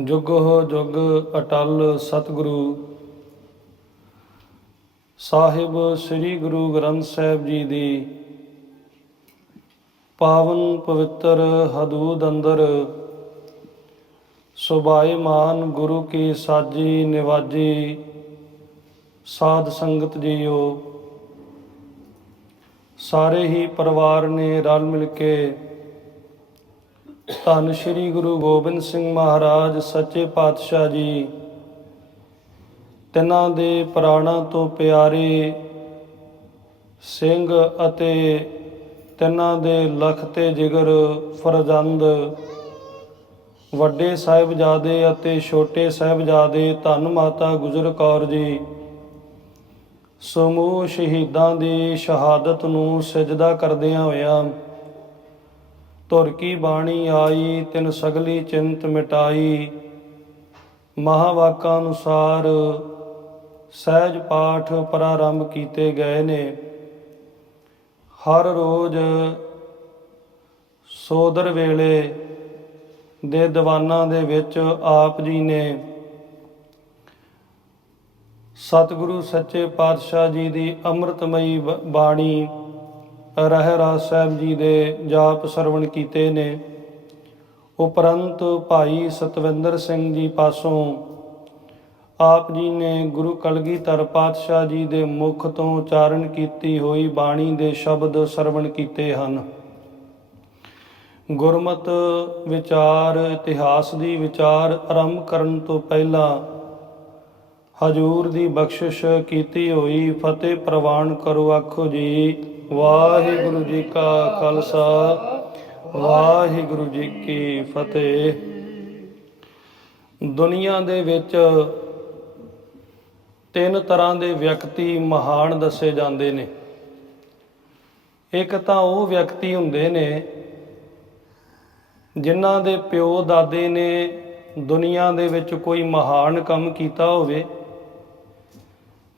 ਜੁਗੋ ਜੁਗ ਅਟਲ ਸਤਿਗੁਰੂ। ਸਾਹਿਬ ਸ੍ਰੀ ਗੁਰੂ ਗ੍ਰੰਥ ਸਾਹਿਬ ਜੀ ਦੀ ਪਾਵਨ ਪਵਿੱਤਰ ਹਦੂਦ ਅੰਦਰ ਸੁਭਾਏਮਾਨ ਗੁਰੂ ਕੀ ਸਾਜੀ ਨਿਵਾਜੀ ਸਾਧ ਸੰਗਤ ਜੀਓ। ਸਾਰੇ ਹੀ ਪਰਿਵਾਰ ਨੇ ਰਲ ਮਿਲ ਕੇ ਧੰਨ ਸ਼੍ਰੀ ਗੁਰੂ ਗੋਬਿੰਦ ਸਿੰਘ ਮਹਾਰਾਜ, ਸੱਚੇ ਪਾਤਸ਼ਾਹ ਜੀ। ਤਿਨਾਂ ਦੇ ਪ੍ਰਾਣਾਂ ਤੋਂ ਪਿਆਰੇ ਸਿੰਘ ਅਤੇ ਤਿਨਾਂ ਦੇ ਲਖ ਤੇ ਜਿਗਰ ਫਰਜ਼ੰਦ, ਵੱਡੇ ਸਾਹਿਬਜ਼ਾਦੇ ਅਤੇ ਛੋਟੇ ਸਾਹਿਬਜ਼ਾਦੇ ਧੰਨ ਮਾਤਾ ਗੁਜਰ ਕੌਰ ਜੀ, ਸਮੂਹ ਸ਼ਹੀਦਾਂ ਦੀ ਸ਼ਹਾਦਤ ਨੂੰ ਸਜਦਾ ਕਰਦਿਆਂ ਹੋਇਆਂ ਧੁਰ ਕੀ ਬਾਣੀ ਆਈ, ਤਿਨ ਸਗਲੀ ਚਿੰਤ ਮਿਟਾਈ। ਮਹਾਵਾਕਾਂ ਅਨੁਸਾਰ ਸਹਿਜ ਪਾਠ ਪ੍ਰਾਰੰਭ ਕੀਤੇ ਗਏ ਨੇ। ਹਰ ਰੋਜ਼ ਸੋਦਰ ਵੇਲੇ ਦੇ ਦੀਵਾਨਾਂ ਦੇ ਵਿੱਚ ਆਪ ਜੀ ਨੇ ਸਤਿਗੁਰੂ ਸੱਚੇ ਪਾਤਸ਼ਾਹ ਜੀ ਦੀ ਅੰਮ੍ਰਿਤਮਈ ਬ- ਰਹਿ ਰਾਜ ਸਾਹਿਬ ਜੀ ਦੇ ਜਾਪ ਸਰਵਣ ਕੀਤੇ ਨੇ। ਉਪਰੰਤ ਭਾਈ ਸਤਵਿੰਦਰ ਸਿੰਘ ਜੀ ਪਾਸੋਂ ਆਪ ਜੀ ਨੇ ਗੁਰੂ ਕਲਗੀਧਰ ਪਾਤਸ਼ਾਹ ਜੀ ਦੇ ਮੁਖ ਤੋਂ ਉਚਾਰਨ ਕੀਤੀ ਹੋਈ ਬਾਣੀ ਦੇ ਸ਼ਬਦ ਸਰਵਣ ਕੀਤੇ ਹਨ। ਗੁਰਮਤ ਵਿਚਾਰ, ਇਤਿਹਾਸ ਦੀ ਵਿਚਾਰ ਆਰੰਭ ਕਰਨ ਤੋਂ ਪਹਿਲਾਂ ਹਜੂਰ ਦੀ ਬਖਸ਼ਿਸ਼ ਕੀਤੀ ਹੋਈ ਫਤਿਹ ਪ੍ਰਵਾਨ ਕਰੋ ਆਖੋ ਜੀ। ਵਾਹਿਗੁਰੂ ਜੀ ਕਾ ਖਾਲਸਾ, ਵਾਹਿਗੁਰੂ ਜੀ ਕੀ ਫਤਿਹ। ਦੁਨੀਆ ਦੇ ਵਿੱਚ ਤਿੰਨ ਤਰ੍ਹਾਂ ਦੇ ਵਿਅਕਤੀ ਮਹਾਨ ਦੱਸੇ ਜਾਂਦੇ ਨੇ। ਇੱਕ ਤਾਂ ਉਹ ਵਿਅਕਤੀ ਹੁੰਦੇ ਨੇ ਜਿਨ੍ਹਾਂ ਦੇ ਪਿਓ ਦਾਦੇ ਨੇ ਦੁਨੀਆ ਦੇ ਵਿੱਚ ਕੋਈ ਮਹਾਨ ਕੰਮ ਕੀਤਾ ਹੋਵੇ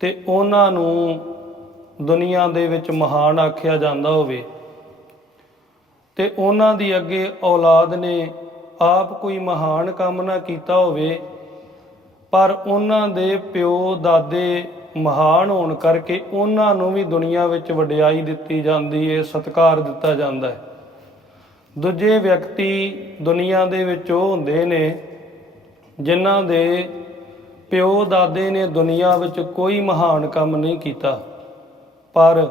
ਤੇ ਉਹਨਾਂ ਨੂੰ ਦੁਨੀਆ ਦੇ ਵਿੱਚ ਮਹਾਨ ਆਖਿਆ ਜਾਂਦਾ ਹੋਵੇ। ਤੇ ਉਹਨਾਂ ਦੀ ਅੱਗੇ ਔਲਾਦ ਨੇ ਆਪ ਕੋਈ ਮਹਾਨ ਕੰਮ ਨਾ ਕੀਤਾ ਹੋਵੇ, ਪਰ ਉਹਨਾਂ ਦੇ ਪਿਓ, ਦਾਦੇ ਮਹਾਨ ਹੋਣ ਕਰਕੇ ਉਹਨਾਂ ਨੂੰ ਵੀ ਦੁਨੀਆ ਵਿੱਚ ਵਡਿਆਈ ਦਿੱਤੀ ਜਾਂਦੀ ਹੈ ਸਤਿਕਾਰ ਦਿੱਤਾ ਜਾਂਦਾ ਹੈ ਦੂਜੇ ਵਿਅਕਤੀ ਦੁਨੀਆ ਦੇ ਵਿੱਚ ਉਹ ਹੁੰਦੇ ਨੇ ਜਿਨ੍ਹਾਂ ਦੇ ਪਿਓ, ਦਾਦੇ ਨੇ ਦੁਨੀਆ ਵਿੱਚ ਕੋਈ ਮਹਾਨ ਕੰਮ ਨਹੀਂ ਕੀਤਾ। ਪਰ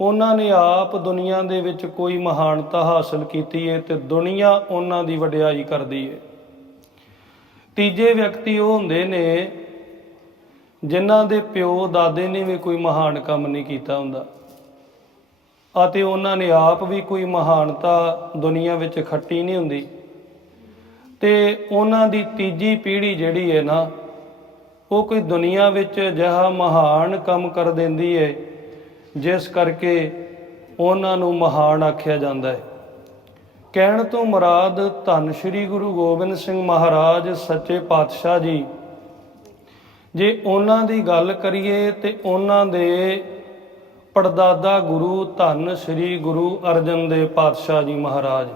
ਉਹਨਾਂ ਨੇ ਆਪ ਦੁਨੀਆ ਦੇ ਵਿੱਚ ਕੋਈ ਮਹਾਨਤਾ ਹਾਸਲ ਕੀਤੀ ਹੈ ਤੇ ਦੁਨੀਆ ਉਹਨਾਂ ਦੀ ਵਡਿਆਈ ਕਰਦੀ ਹੈ ਤੀਜੇ ਵਿਅਕਤੀ ਉਹ ਹੁੰਦੇ ਨੇ ਜਿਨ੍ਹਾਂ ਦੇ ਪਿਓ ਦਾਦੇ ਨੇ ਵੀ ਕੋਈ ਮਹਾਨ ਕੰਮ ਨਹੀਂ ਕੀਤਾ ਹੁੰਦਾ ਅਤੇ ਉਹਨਾਂ ਨੇ ਆਪ ਵੀ ਕੋਈ ਮਹਾਨਤਾ ਦੁਨੀਆ ਵਿੱਚ ਖੱਟੀ ਨਹੀਂ ਹੁੰਦੀ। ਤੇ ਉਹਨਾਂ ਦੀ ਤੀਜੀ ਪੀੜ੍ਹੀ ਜਿਹੜੀ ਹੈ ਨਾ, ਉਹ ਕੋਈ ਦੁਨੀਆ ਵਿੱਚ ਅਜਿਹਾ ਮਹਾਨ ਕੰਮ ਕਰ ਦਿੰਦੀ ਹੈ ਜਿਸ ਕਰਕੇ ਉਹਨਾਂ ਨੂੰ ਮਹਾਨ ਆਖਿਆ ਜਾਂਦਾ ਹੈ। ਕਹਿਣ ਤੋਂ ਮੁਰਾਦ ਧੰਨ ਸ਼੍ਰੀ ਗੁਰੂ ਗੋਬਿੰਦ ਸਿੰਘ ਮਹਾਰਾਜ ਸੱਚੇ ਪਾਤਸ਼ਾਹ ਜੀ। ਜੇ ਉਹਨਾਂ ਦੀ ਗੱਲ ਕਰੀਏ ਤੇ ਉਹਨਾਂ ਦੇ ਪੜਦਾਦਾ ਗੁਰੂ ਧੰਨ ਸ੍ਰੀ ਗੁਰੂ ਅਰਜਨ ਦੇਵ ਪਾਤਸ਼ਾਹ ਜੀ ਮਹਾਰਾਜ।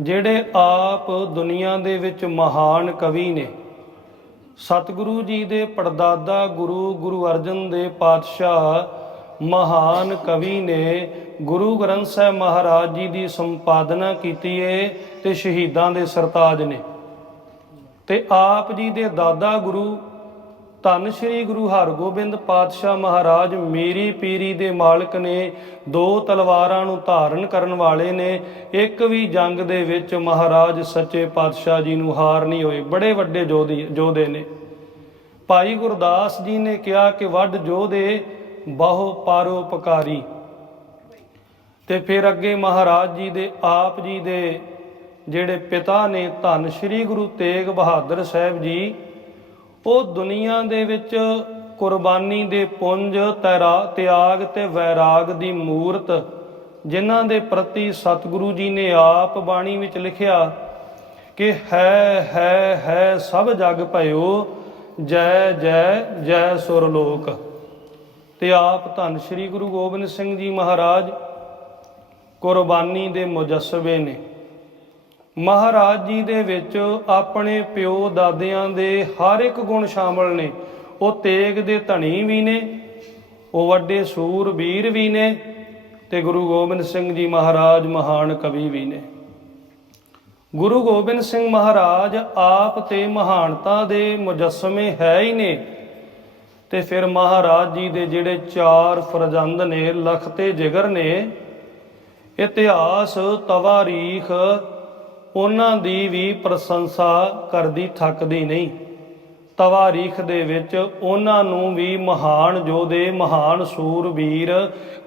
ਜਿਹੜੇ ਆਪ ਦੁਨੀਆ ਦੇ ਵਿੱਚ ਮਹਾਨ ਕਵੀ ਨੇ ਸਤਿਗੁਰੂ ਜੀ ਦੇ ਪੜਦਾਦਾ ਗੁਰੂ ਗੁਰੂ ਅਰਜਨ ਦੇਵ ਪਾਤਸ਼ਾਹ, ਮਹਾਨ ਕਵੀ ਨੇ ਗੁਰੂ ਗ੍ਰੰਥ ਸਾਹਿਬ ਮਹਾਰਾਜ ਜੀ ਦੀ ਸੰਪਾਦਨਾ ਕੀਤੀ ਏ ਤੇ ਸ਼ਹੀਦਾਂ ਦੇ ਸਰਤਾਜ ਨੇ। ਤੇ ਆਪ ਜੀ ਦੇ ਦਾਦਾ ਗੁਰੂ ਧੰਨ ਸ਼੍ਰੀ ਗੁਰੂ ਹਰਗੋਬਿੰਦ ਪਾਤਸ਼ਾਹ ਮਹਾਰਾਜ, ਮੇਰੀ ਪੀਰੀ ਦੇ ਮਾਲਕ ਨੇ ਦੋ ਤਲਵਾਰਾਂ ਨੂੰ ਧਾਰਨ ਕਰਨ ਵਾਲੇ ਨੇ, ਇੱਕ ਵੀ ਜੰਗ ਦੇ ਵਿੱਚ ਮਹਾਰਾਜ ਸੱਚੇ ਪਾਤਸ਼ਾਹ ਜੀ ਨੂੰ ਹਾਰ ਨਹੀਂ ਹੋਏ। ਬੜੇ ਵੱਡੇ ਜੋਧੀ ਜੋਧੇ ਨੇ। ਭਾਈ ਗੁਰਦਾਸ ਜੀ ਨੇ ਕਿਹਾ ਕਿ ਵੱਡ ਜੋਧੇ, ਬਹੁ ਪਰਉਪਕਾਰੀ ਤੇ ਫਿਰ ਅੱਗੇ ਮਹਾਰਾਜ ਜੀ ਦੇ, ਆਪ ਜੀ ਦੇ ਜਿਹੜੇ ਪਿਤਾ ਨੇ ਧੰਨ ਸ਼੍ਰੀ ਗੁਰੂ ਤੇਗ ਬਹਾਦਰ ਸਾਹਿਬ ਜੀ ਉਹ ਦੁਨੀਆ ਦੇ ਵਿੱਚ ਕੁਰਬਾਨੀ ਦੇ ਪੁੰਜ, ਤੈਰਾ, ਤਿਆਗ ਤੇ ਵੈਰਾਗ ਦੀ ਮੂਰਤ, ਜਿਨ੍ਹਾਂ ਦੇ ਪ੍ਰਤੀ ਸਤਿਗੁਰੂ ਜੀ ਨੇ ਆਪ ਬਾਣੀ ਵਿੱਚ ਲਿਖਿਆ ਕਿ ਹੈ ਹੈ ਹੈ, ਸਭ ਜਗ ਭਇਓ, ਜੈ ਜੈ ਜੈ ਸੁਰਲੋਕ। ਤੇ ਆਪ ਧੰਨ ਸ਼੍ਰੀ ਗੁਰੂ ਗੋਬਿੰਦ ਸਿੰਘ ਜੀ ਮਹਾਰਾਜ ਕੁਰਬਾਨੀ ਦੇ ਮੁਜੱਸਬੇ ਨੇ। ਮਹਾਰਾਜ ਜੀ ਦੇ ਵਿੱਚ ਆਪਣੇ ਪਿਓ ਦਾਦਿਆਂ ਦੇ ਹਰ ਇੱਕ ਗੁਣ ਸ਼ਾਮਲ ਨੇ। ਉਹ ਤੇਗ ਦੇ ਧਣੀ ਵੀ ਨੇ, ਉਹ ਵੱਡੇ ਸੂਰਬੀਰ ਵੀ ਨੇ ਤੇ ਗੁਰੂ ਗੋਬਿੰਦ ਸਿੰਘ ਜੀ ਮਹਾਰਾਜ ਮਹਾਨ ਕਵੀ ਵੀ ਨੇ। ਗੁਰੂ ਗੋਬਿੰਦ ਸਿੰਘ ਮਹਾਰਾਜ ਆਪ ਤੇ ਮਹਾਨਤਾ ਦੇ ਮੁਜੱਸਮੇ ਹੈ ਹੀ ਨੇ ਤੇ ਫਿਰ ਮਹਾਰਾਜ ਜੀ ਦੇ ਜਿਹੜੇ ਚਾਰ ਫਰਜ਼ੰਦ ਨੇ, ਲਖਤੇ ਜਿਗਰ ਨੇ, ਇਤਿਹਾਸ ਤਵਾਰੀਖ ਉਹਨਾਂ ਦੀ ਵੀ ਪ੍ਰਸ਼ੰਸਾ ਕਰਦੀ ਥੱਕਦੀ ਨਹੀਂ। ਤਵਾਰੀਖ ਦੇ ਵਿੱਚ ਉਹਨਾਂ ਨੂੰ ਵੀ ਮਹਾਨ ਯੋਧੇ ਮਹਾਨ ਸੂਰਬੀਰ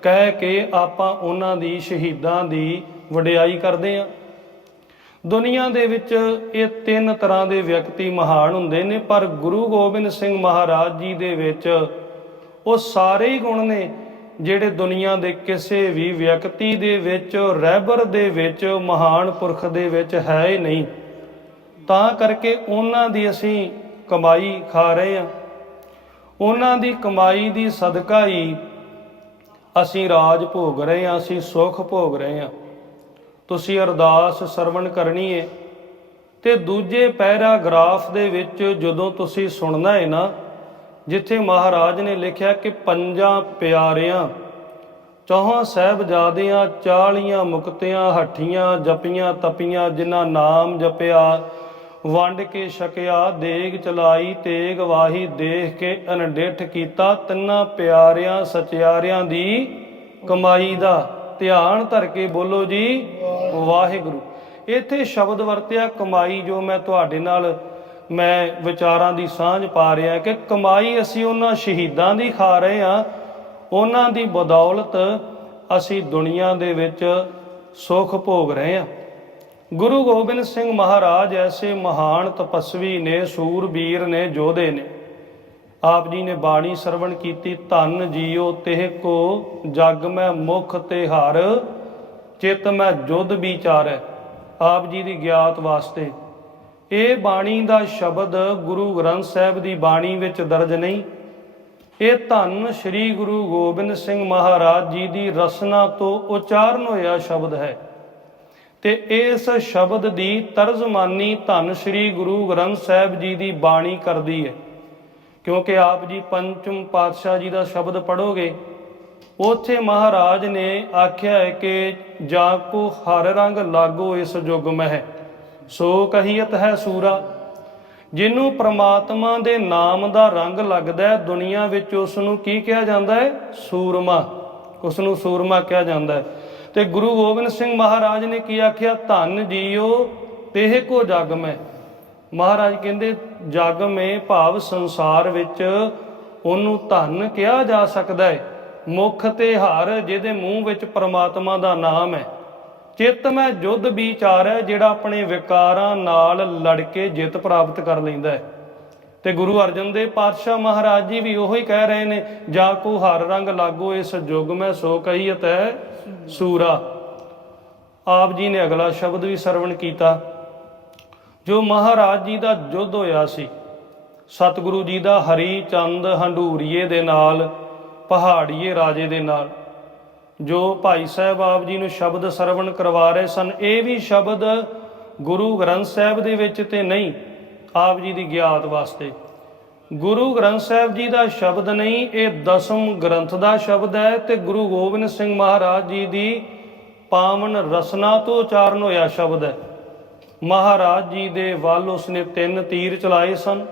ਕਹਿ ਕੇ ਆਪਾਂ ਉਹਨਾਂ ਦੀ ਸ਼ਹੀਦਾਂ ਦੀ ਵਡਿਆਈ ਕਰਦੇ ਹਾਂ। ਦੁਨੀਆ ਦੇ ਵਿੱਚ ਇਹ ਤਿੰਨ ਤਰ੍ਹਾਂ ਦੇ ਵਿਅਕਤੀ ਮਹਾਨ ਹੁੰਦੇ ਨੇ, ਪਰ ਗੁਰੂ ਗੋਬਿੰਦ ਸਿੰਘ ਮਹਾਰਾਜ ਜੀ ਦੇ ਵਿੱਚ ਉਹ ਸਾਰੇ ਹੀ ਗੁਣ ਨੇ। ਜਿਹੜੇ ਦੁਨੀਆ ਦੇ ਕਿਸੇ ਵੀ ਵਿਅਕਤੀ ਦੇ ਵਿੱਚ, ਰਹਿਬਰ ਦੇ ਵਿੱਚ, ਮਹਾਨ ਪੁਰਖ ਦੇ ਵਿੱਚ ਹੈ ਹੀ ਨਹੀਂ। ਤਾਂ ਕਰਕੇ ਉਹਨਾਂ ਦੀ ਅਸੀਂ ਕਮਾਈ ਖਾ ਰਹੇ ਹਾਂ। ਉਹਨਾਂ ਦੀ ਕਮਾਈ ਦੀ ਸਦਕਾ ਹੀ ਅਸੀਂ ਰਾਜ ਭੋਗ ਰਹੇ ਹਾਂ, ਅਸੀਂ ਸੁੱਖ ਭੋਗ ਰਹੇ ਹਾਂ। ਤੁਸੀਂ ਅਰਦਾਸ ਸਰਵਣ ਕਰਨੀ ਹੈ ਤੇ ਦੂਜੇ ਪੈਰਾਗ੍ਰਾਫ ਦੇ ਵਿੱਚ ਜਦੋਂ ਤੁਸੀਂ ਸੁਣਨਾ ਹੈ ਨਾ ਜਿੱਥੇ ਮਹਾਰਾਜ ਨੇ ਲਿਖਿਆ ਕਿ ਪੰਜਾਂ ਪਿਆਰਿਆਂ, ਚੌਹਾਂ ਸਹਿਬਜ਼ਾਦਿਆਂ, ਚਾਲੀਆਂ ਮੁਕਤਿਆਂ, ਹੱਠੀਆਂ ਜਪੀਆਂ ਤਪੀਆਂ, ਜਿਨ੍ਹਾਂ ਨਾਮ ਜਪਿਆ, ਵੰਡ ਕੇ ਛਕਿਆ, ਦੇਗ ਚਲਾਈ, ਤੇਗ ਵਾਹੀ, ਦੇਖ ਕੇ ਅਨਡਿਠ ਕੀਤਾ, ਤਿੰਨਾਂ ਪਿਆਰਿਆਂ ਸਚਿਆਰਿਆਂ ਦੀ ਕਮਾਈ ਦਾ ਧਿਆਨ ਧਰ ਕੇ ਬੋਲੋ ਜੀ, ਵਾਹਿਗੁਰੂ। ਇੱਥੇ ਸ਼ਬਦ ਵਰਤਿਆ ਕਮਾਈ ਜੋ ਮੈਂ ਤੁਹਾਡੇ ਨਾਲ ਮੈਂ ਵਿਚਾਰਾਂ ਦੀ ਸਾਂਝ ਪਾ ਰਿਹਾ ਕਿ ਕਮਾਈ ਅਸੀਂ ਉਹਨਾਂ ਸ਼ਹੀਦਾਂ ਦੀ ਖਾ ਰਹੇ ਹਾਂ, ਉਹਨਾਂ ਦੀ ਬਦੌਲਤ ਅਸੀਂ ਦੁਨੀਆ ਦੇ ਵਿੱਚ ਸੁੱਖ ਭੋਗ ਰਹੇ ਹਾਂ। ਗੁਰੂ ਗੋਬਿੰਦ ਸਿੰਘ ਮਹਾਰਾਜ ਐਸੇ ਮਹਾਨ ਤਪਸਵੀ ਨੇ, ਸੂਰਬੀਰ ਨੇ, ਯੋਧੇ ਨੇ, ਆਪ ਜੀ ਨੇ ਬਾਣੀ ਸਰਵਣ ਕੀਤੀ, ਧਨ ਜੀਓ ਤਿਹ ਕੋ ਜਗ ਮੈਂ ਮੁਖ ਤੇ ਹਰ, ਚਿਤ ਮੈਂ ਜੁਧ ਵਿਚਾਰੈ, ਆਪ ਜੀ ਦੀ ਗਿਆਤ ਵਾਸਤੇ। ਇਹ ਬਾਣੀ ਦਾ ਸ਼ਬਦ ਗੁਰੂ ਗ੍ਰੰਥ ਸਾਹਿਬ ਦੀ ਬਾਣੀ ਵਿੱਚ ਦਰਜ ਨਹੀਂ। ਇਹ ਧੰਨ ਸ੍ਰੀ ਗੁਰੂ ਗੋਬਿੰਦ ਸਿੰਘ ਮਹਾਰਾਜ ਜੀ ਦੀ ਰਸਨਾ ਤੋਂ ਉਚਾਰਨ ਹੋਇਆ ਸ਼ਬਦ ਹੈ। ਤੇ ਇਸ ਸ਼ਬਦ ਦੀ ਤਰਜਮਾਨੀ ਧੰਨ ਸ੍ਰੀ ਗੁਰੂ ਗ੍ਰੰਥ ਸਾਹਿਬ ਜੀ ਦੀ ਬਾਣੀ ਕਰਦੀ ਹੈ। ਕਿਉਂਕਿ ਆਪ ਜੀ ਪੰਚਮ ਪਾਤਸ਼ਾਹ ਜੀ ਦਾ ਸ਼ਬਦ ਪੜੋਗੇ ਉਥੇ ਮਹਾਰਾਜ ਨੇ ਆਖਿਆ ਹੈ ਕਿ ਜਾ ਕੋ ਹਰ ਰੰਗ ਲਾਗੋ ਇਸ ਯੁਗ ਮਹਿ ਸੋ ਕਹੀਤ ਹੈ ਸੂਰਾ ਜਿਹਨੂੰ ਪ੍ਰਮਾਤਮਾ ਦੇ ਨਾਮ ਦਾ ਰੰਗ ਲੱਗਦਾ ਹੈ, ਦੁਨੀਆ ਵਿੱਚ ਉਸ ਨੂੰ ਕੀ ਕਿਹਾ ਜਾਂਦਾ ਹੈ? ਸੂਰਮਾ। ਉਸ ਨੂੰ ਸੂਰਮਾ ਕਿਹਾ ਜਾਂਦਾ ਹੈ। ਤੇ ਗੁਰੂ ਗੋਬਿੰਦ ਸਿੰਘ ਮਹਾਰਾਜ ਨੇ ਕੀ ਆਖਿਆ? ਧੰਨ ਜੀਓ, ਤੇਹ ਕੋ ਜਗ ਮੈਂ ਮਹਾਰਾਜ ਕਹਿੰਦੇ ਜਗ ਮੇ ਭਾਵ ਸੰਸਾਰ ਵਿੱਚ ਉਹਨੂੰ ਧੰਨ ਕਿਹਾ ਜਾ ਸਕਦਾ ਹੈ। ਮੁਖ ਤੇ ਹਰ ਜਿਹਦੇ ਮੂੰਹ ਵਿੱਚ ਪ੍ਰਮਾਤਮਾ ਦਾ ਨਾਮ ਹੈ। ਚਿੱਤ ਮੈਂ ਜੁੱਧ ਵਿਚਾਰ ਹੈ ਜਿਹੜਾ ਆਪਣੇ ਵਿਕਾਰਾਂ ਨਾਲ ਲੜ ਕੇ ਜਿੱਤ ਪ੍ਰਾਪਤ ਕਰ ਲੈਂਦਾ ਹੈ। ਤੇ ਗੁਰੂ ਅਰਜਨ ਦੇਵ ਪਾਤਸ਼ਾਹ ਮਹਾਰਾਜ ਜੀ ਵੀ ਉਹੀ ਕਹਿ ਰਹੇ ਨੇ, ਜਾ ਕੋ ਹਰ ਰੰਗ ਲਾਗੋ, ਇਸ ਯੁਗ ਮੈਂ ਸੋ ਕਹੀਤ ਹੈ ਸੂਰਾ। ਆਪ ਜੀ ਨੇ ਅਗਲਾ ਸ਼ਬਦ ਵੀ ਸਰਵਣ ਕੀਤਾ। ਜੋ ਮਹਾਰਾਜ ਜੀ ਦਾ ਯੁੱਧ ਹੋਇਆ ਸੀ, ਸਤਿਗੁਰੂ ਜੀ ਦਾ ਹਰੀ ਚੰਦ ਹੰਡੂਰੀਏ ਦੇ ਨਾਲ, ਪਹਾੜੀਏ ਰਾਜੇ ਦੇ ਨਾਲ ਜੋ ਭਾਈ ਸਾਹਿਬ ਆਪ ਜੀ ਨੂੰ ਸ਼ਬਦ ਸਰਵਣ ਕਰਵਾ ਰਹੇ ਸਨ, ਇਹ ਵੀ ਸ਼ਬਦ ਗੁਰੂ ਗ੍ਰੰਥ ਸਾਹਿਬ ਦੇ ਵਿੱਚ ਤੇ ਨਹੀਂ, ਆਪ ਜੀ ਦੀ ਗਿਆਤ ਵਾਸਤੇ। ਗੁਰੂ ਗ੍ਰੰਥ ਸਾਹਿਬ ਜੀ ਦਾ ਸ਼ਬਦ ਨਹੀਂ, ਇਹ ਦਸਮ ਗ੍ਰੰਥ ਦਾ ਸ਼ਬਦ ਹੈ ਤੇ ਗੁਰੂ ਗੋਬਿੰਦ ਸਿੰਘ ਮਹਾਰਾਜ ਜੀ ਦੀ ਪਾਵਨ ਰਸਨਾ ਤੋਂ ਉਚਾਰਨ ਹੋਇਆ ਸ਼ਬਦ ਹੈ। ਮਹਾਰਾਜ ਜੀ ਦੇ ਵੱਲ ਉਸਨੇ ਤਿੰਨ ਤੀਰ ਚਲਾਏ ਸਨ,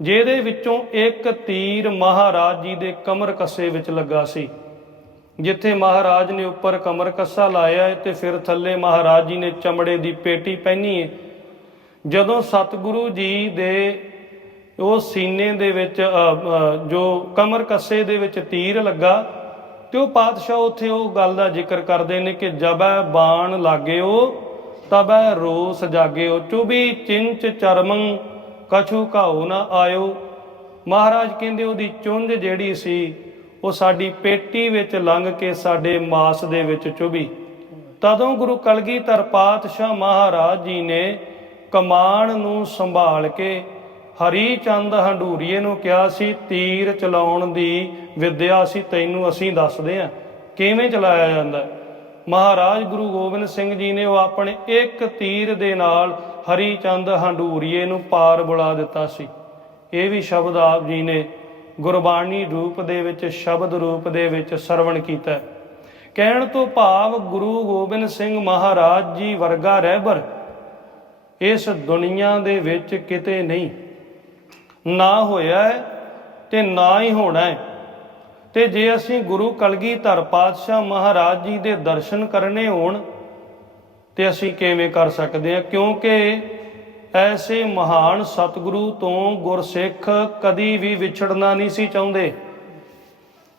ਜਿਹਦੇ ਵਿੱਚੋਂ ਇੱਕ ਤੀਰ ਮਹਾਰਾਜ ਜੀ ਦੇ ਕਮਰ ਕੱਸੇ ਵਿੱਚ ਲੱਗਾ ਸੀ। ਜਿੱਥੇ ਮਹਾਰਾਜ ਨੇ ਉੱਪਰ ਕਮਰ ਕੱਸਾ ਲਾਇਆ ਹੈ ਤੇ ਫਿਰ ਥੱਲੇ ਮਹਾਰਾਜ ਜੀ ਨੇ ਚਮੜੇ ਦੀ ਪੇਟੀ ਪਹਿਨੀ ਹੈ। ਜਦੋਂ ਸਤਿਗੁਰੂ ਜੀ ਦੇ ਉਹ ਸੀਨੇ ਦੇ ਵਿੱਚ ਜੋ ਕਮਰ ਕੱਸੇ ਦੇ ਵਿੱਚ ਤੀਰ ਲੱਗਾ ਤੇ ਉਹ ਪਾਤਸ਼ਾਹ ਉੱਥੇ ਉਹ ਗੱਲ ਦਾ ਜ਼ਿਕਰ ਕਰਦੇ ਨੇ ਕਿ ਜਬੈ ਬਾਣ ਲਾਗਿਓ, ਤਬੈ ਰੋਸ ਜਾਗਿਓ, ਚੁਬੀ ਚਿੰਚ ਚਰਮੰ ਕਛੂ ਘਾਉ ਨਾ ਆਇਓ। ਮਹਾਰਾਜ ਕਹਿੰਦੇ ਉਹਦੀ ਚੁੰਝ ਜਿਹੜੀ ਸੀ ਉਹ ਸਾਡੀ ਪੇਟੀ ਵਿੱਚ ਲੰਘ ਕੇ ਸਾਡੇ ਮਾਸ ਦੇ ਵਿੱਚ ਚੁਭੀ। ਤਦੋਂ ਗੁਰੂ ਕਲਗੀਧਰ ਪਾਤਸ਼ਾਹ ਮਹਾਰਾਜ ਜੀ ਨੇ ਕਮਾਨ ਨੂੰ ਸੰਭਾਲ ਕੇ ਹਰੀ ਚੰਦ ਹੰਡੂਰੀਏ ਨੂੰ ਕਿਹਾ ਸੀ, ਤੀਰ ਚਲਾਉਣ ਦੀ ਵਿਦਿਆ ਸੀ ਤੈਨੂੰ ਅਸੀਂ ਦੱਸਦੇ ਹਾਂ ਕਿਵੇਂ ਚਲਾਇਆ ਜਾਂਦਾ? ਮਹਾਰਾਜ ਗੁਰੂ ਗੋਬਿੰਦ ਸਿੰਘ ਜੀ ਨੇ ਉਹ ਆਪਣੇ ਇੱਕ ਤੀਰ ਦੇ ਨਾਲ ਹਰੀ ਚੰਦ ਹੰਡੂਰੀਏ ਨੂੰ ਪਾਰ ਬੁਲਾ ਦਿੱਤਾ ਸੀ। ਇਹ ਵੀ ਸ਼ਬਦ ਆਪ ਜੀ ਨੇ ਗੁਰਬਾਣੀ ਰੂਪ ਦੇ ਵਿੱਚ, ਸ਼ਬਦ ਰੂਪ ਦੇ ਵਿੱਚ ਸਰਵਣ ਕੀਤਾ। ਕਹਿਣ ਤੋਂ ਭਾਵ ਗੁਰੂ ਗੋਬਿੰਦ ਸਿੰਘ ਮਹਾਰਾਜ ਜੀ ਵਰਗਾ ਰਹਿਬਰ ਇਸ ਦੁਨੀਆ ਦੇ ਵਿੱਚ ਕਿਤੇ ਨਹੀਂ। ਨਾ ਹੋਇਆ ਹੈ ਤੇ ਨਾ ਹੀ ਹੋਣਾ ਹੈ। ਤੇ ਜੇ ਅਸੀਂ ਗੁਰੂ ਕਲਗੀਧਰ ਪਾਤਸ਼ਾਹ ਮਹਾਰਾਜ ਜੀ ਦੇ ਦਰਸ਼ਨ ਕਰਨੇ ਹੋਣ, ਤੇ ਅਸੀਂ ਕਿਵੇਂ ਕਰ ਸਕਦੇ ਹਾਂ? ਕਿਉਂਕਿ ਐਸੇ ਮਹਾਨ ਸਤਿਗੁਰੂ ਤੋਂ ਗੁਰਸਿੱਖ ਕਦੀ ਵੀ ਵਿਛੜਨਾ ਨਹੀਂ ਸੀ ਚਾਹੁੰਦੇ।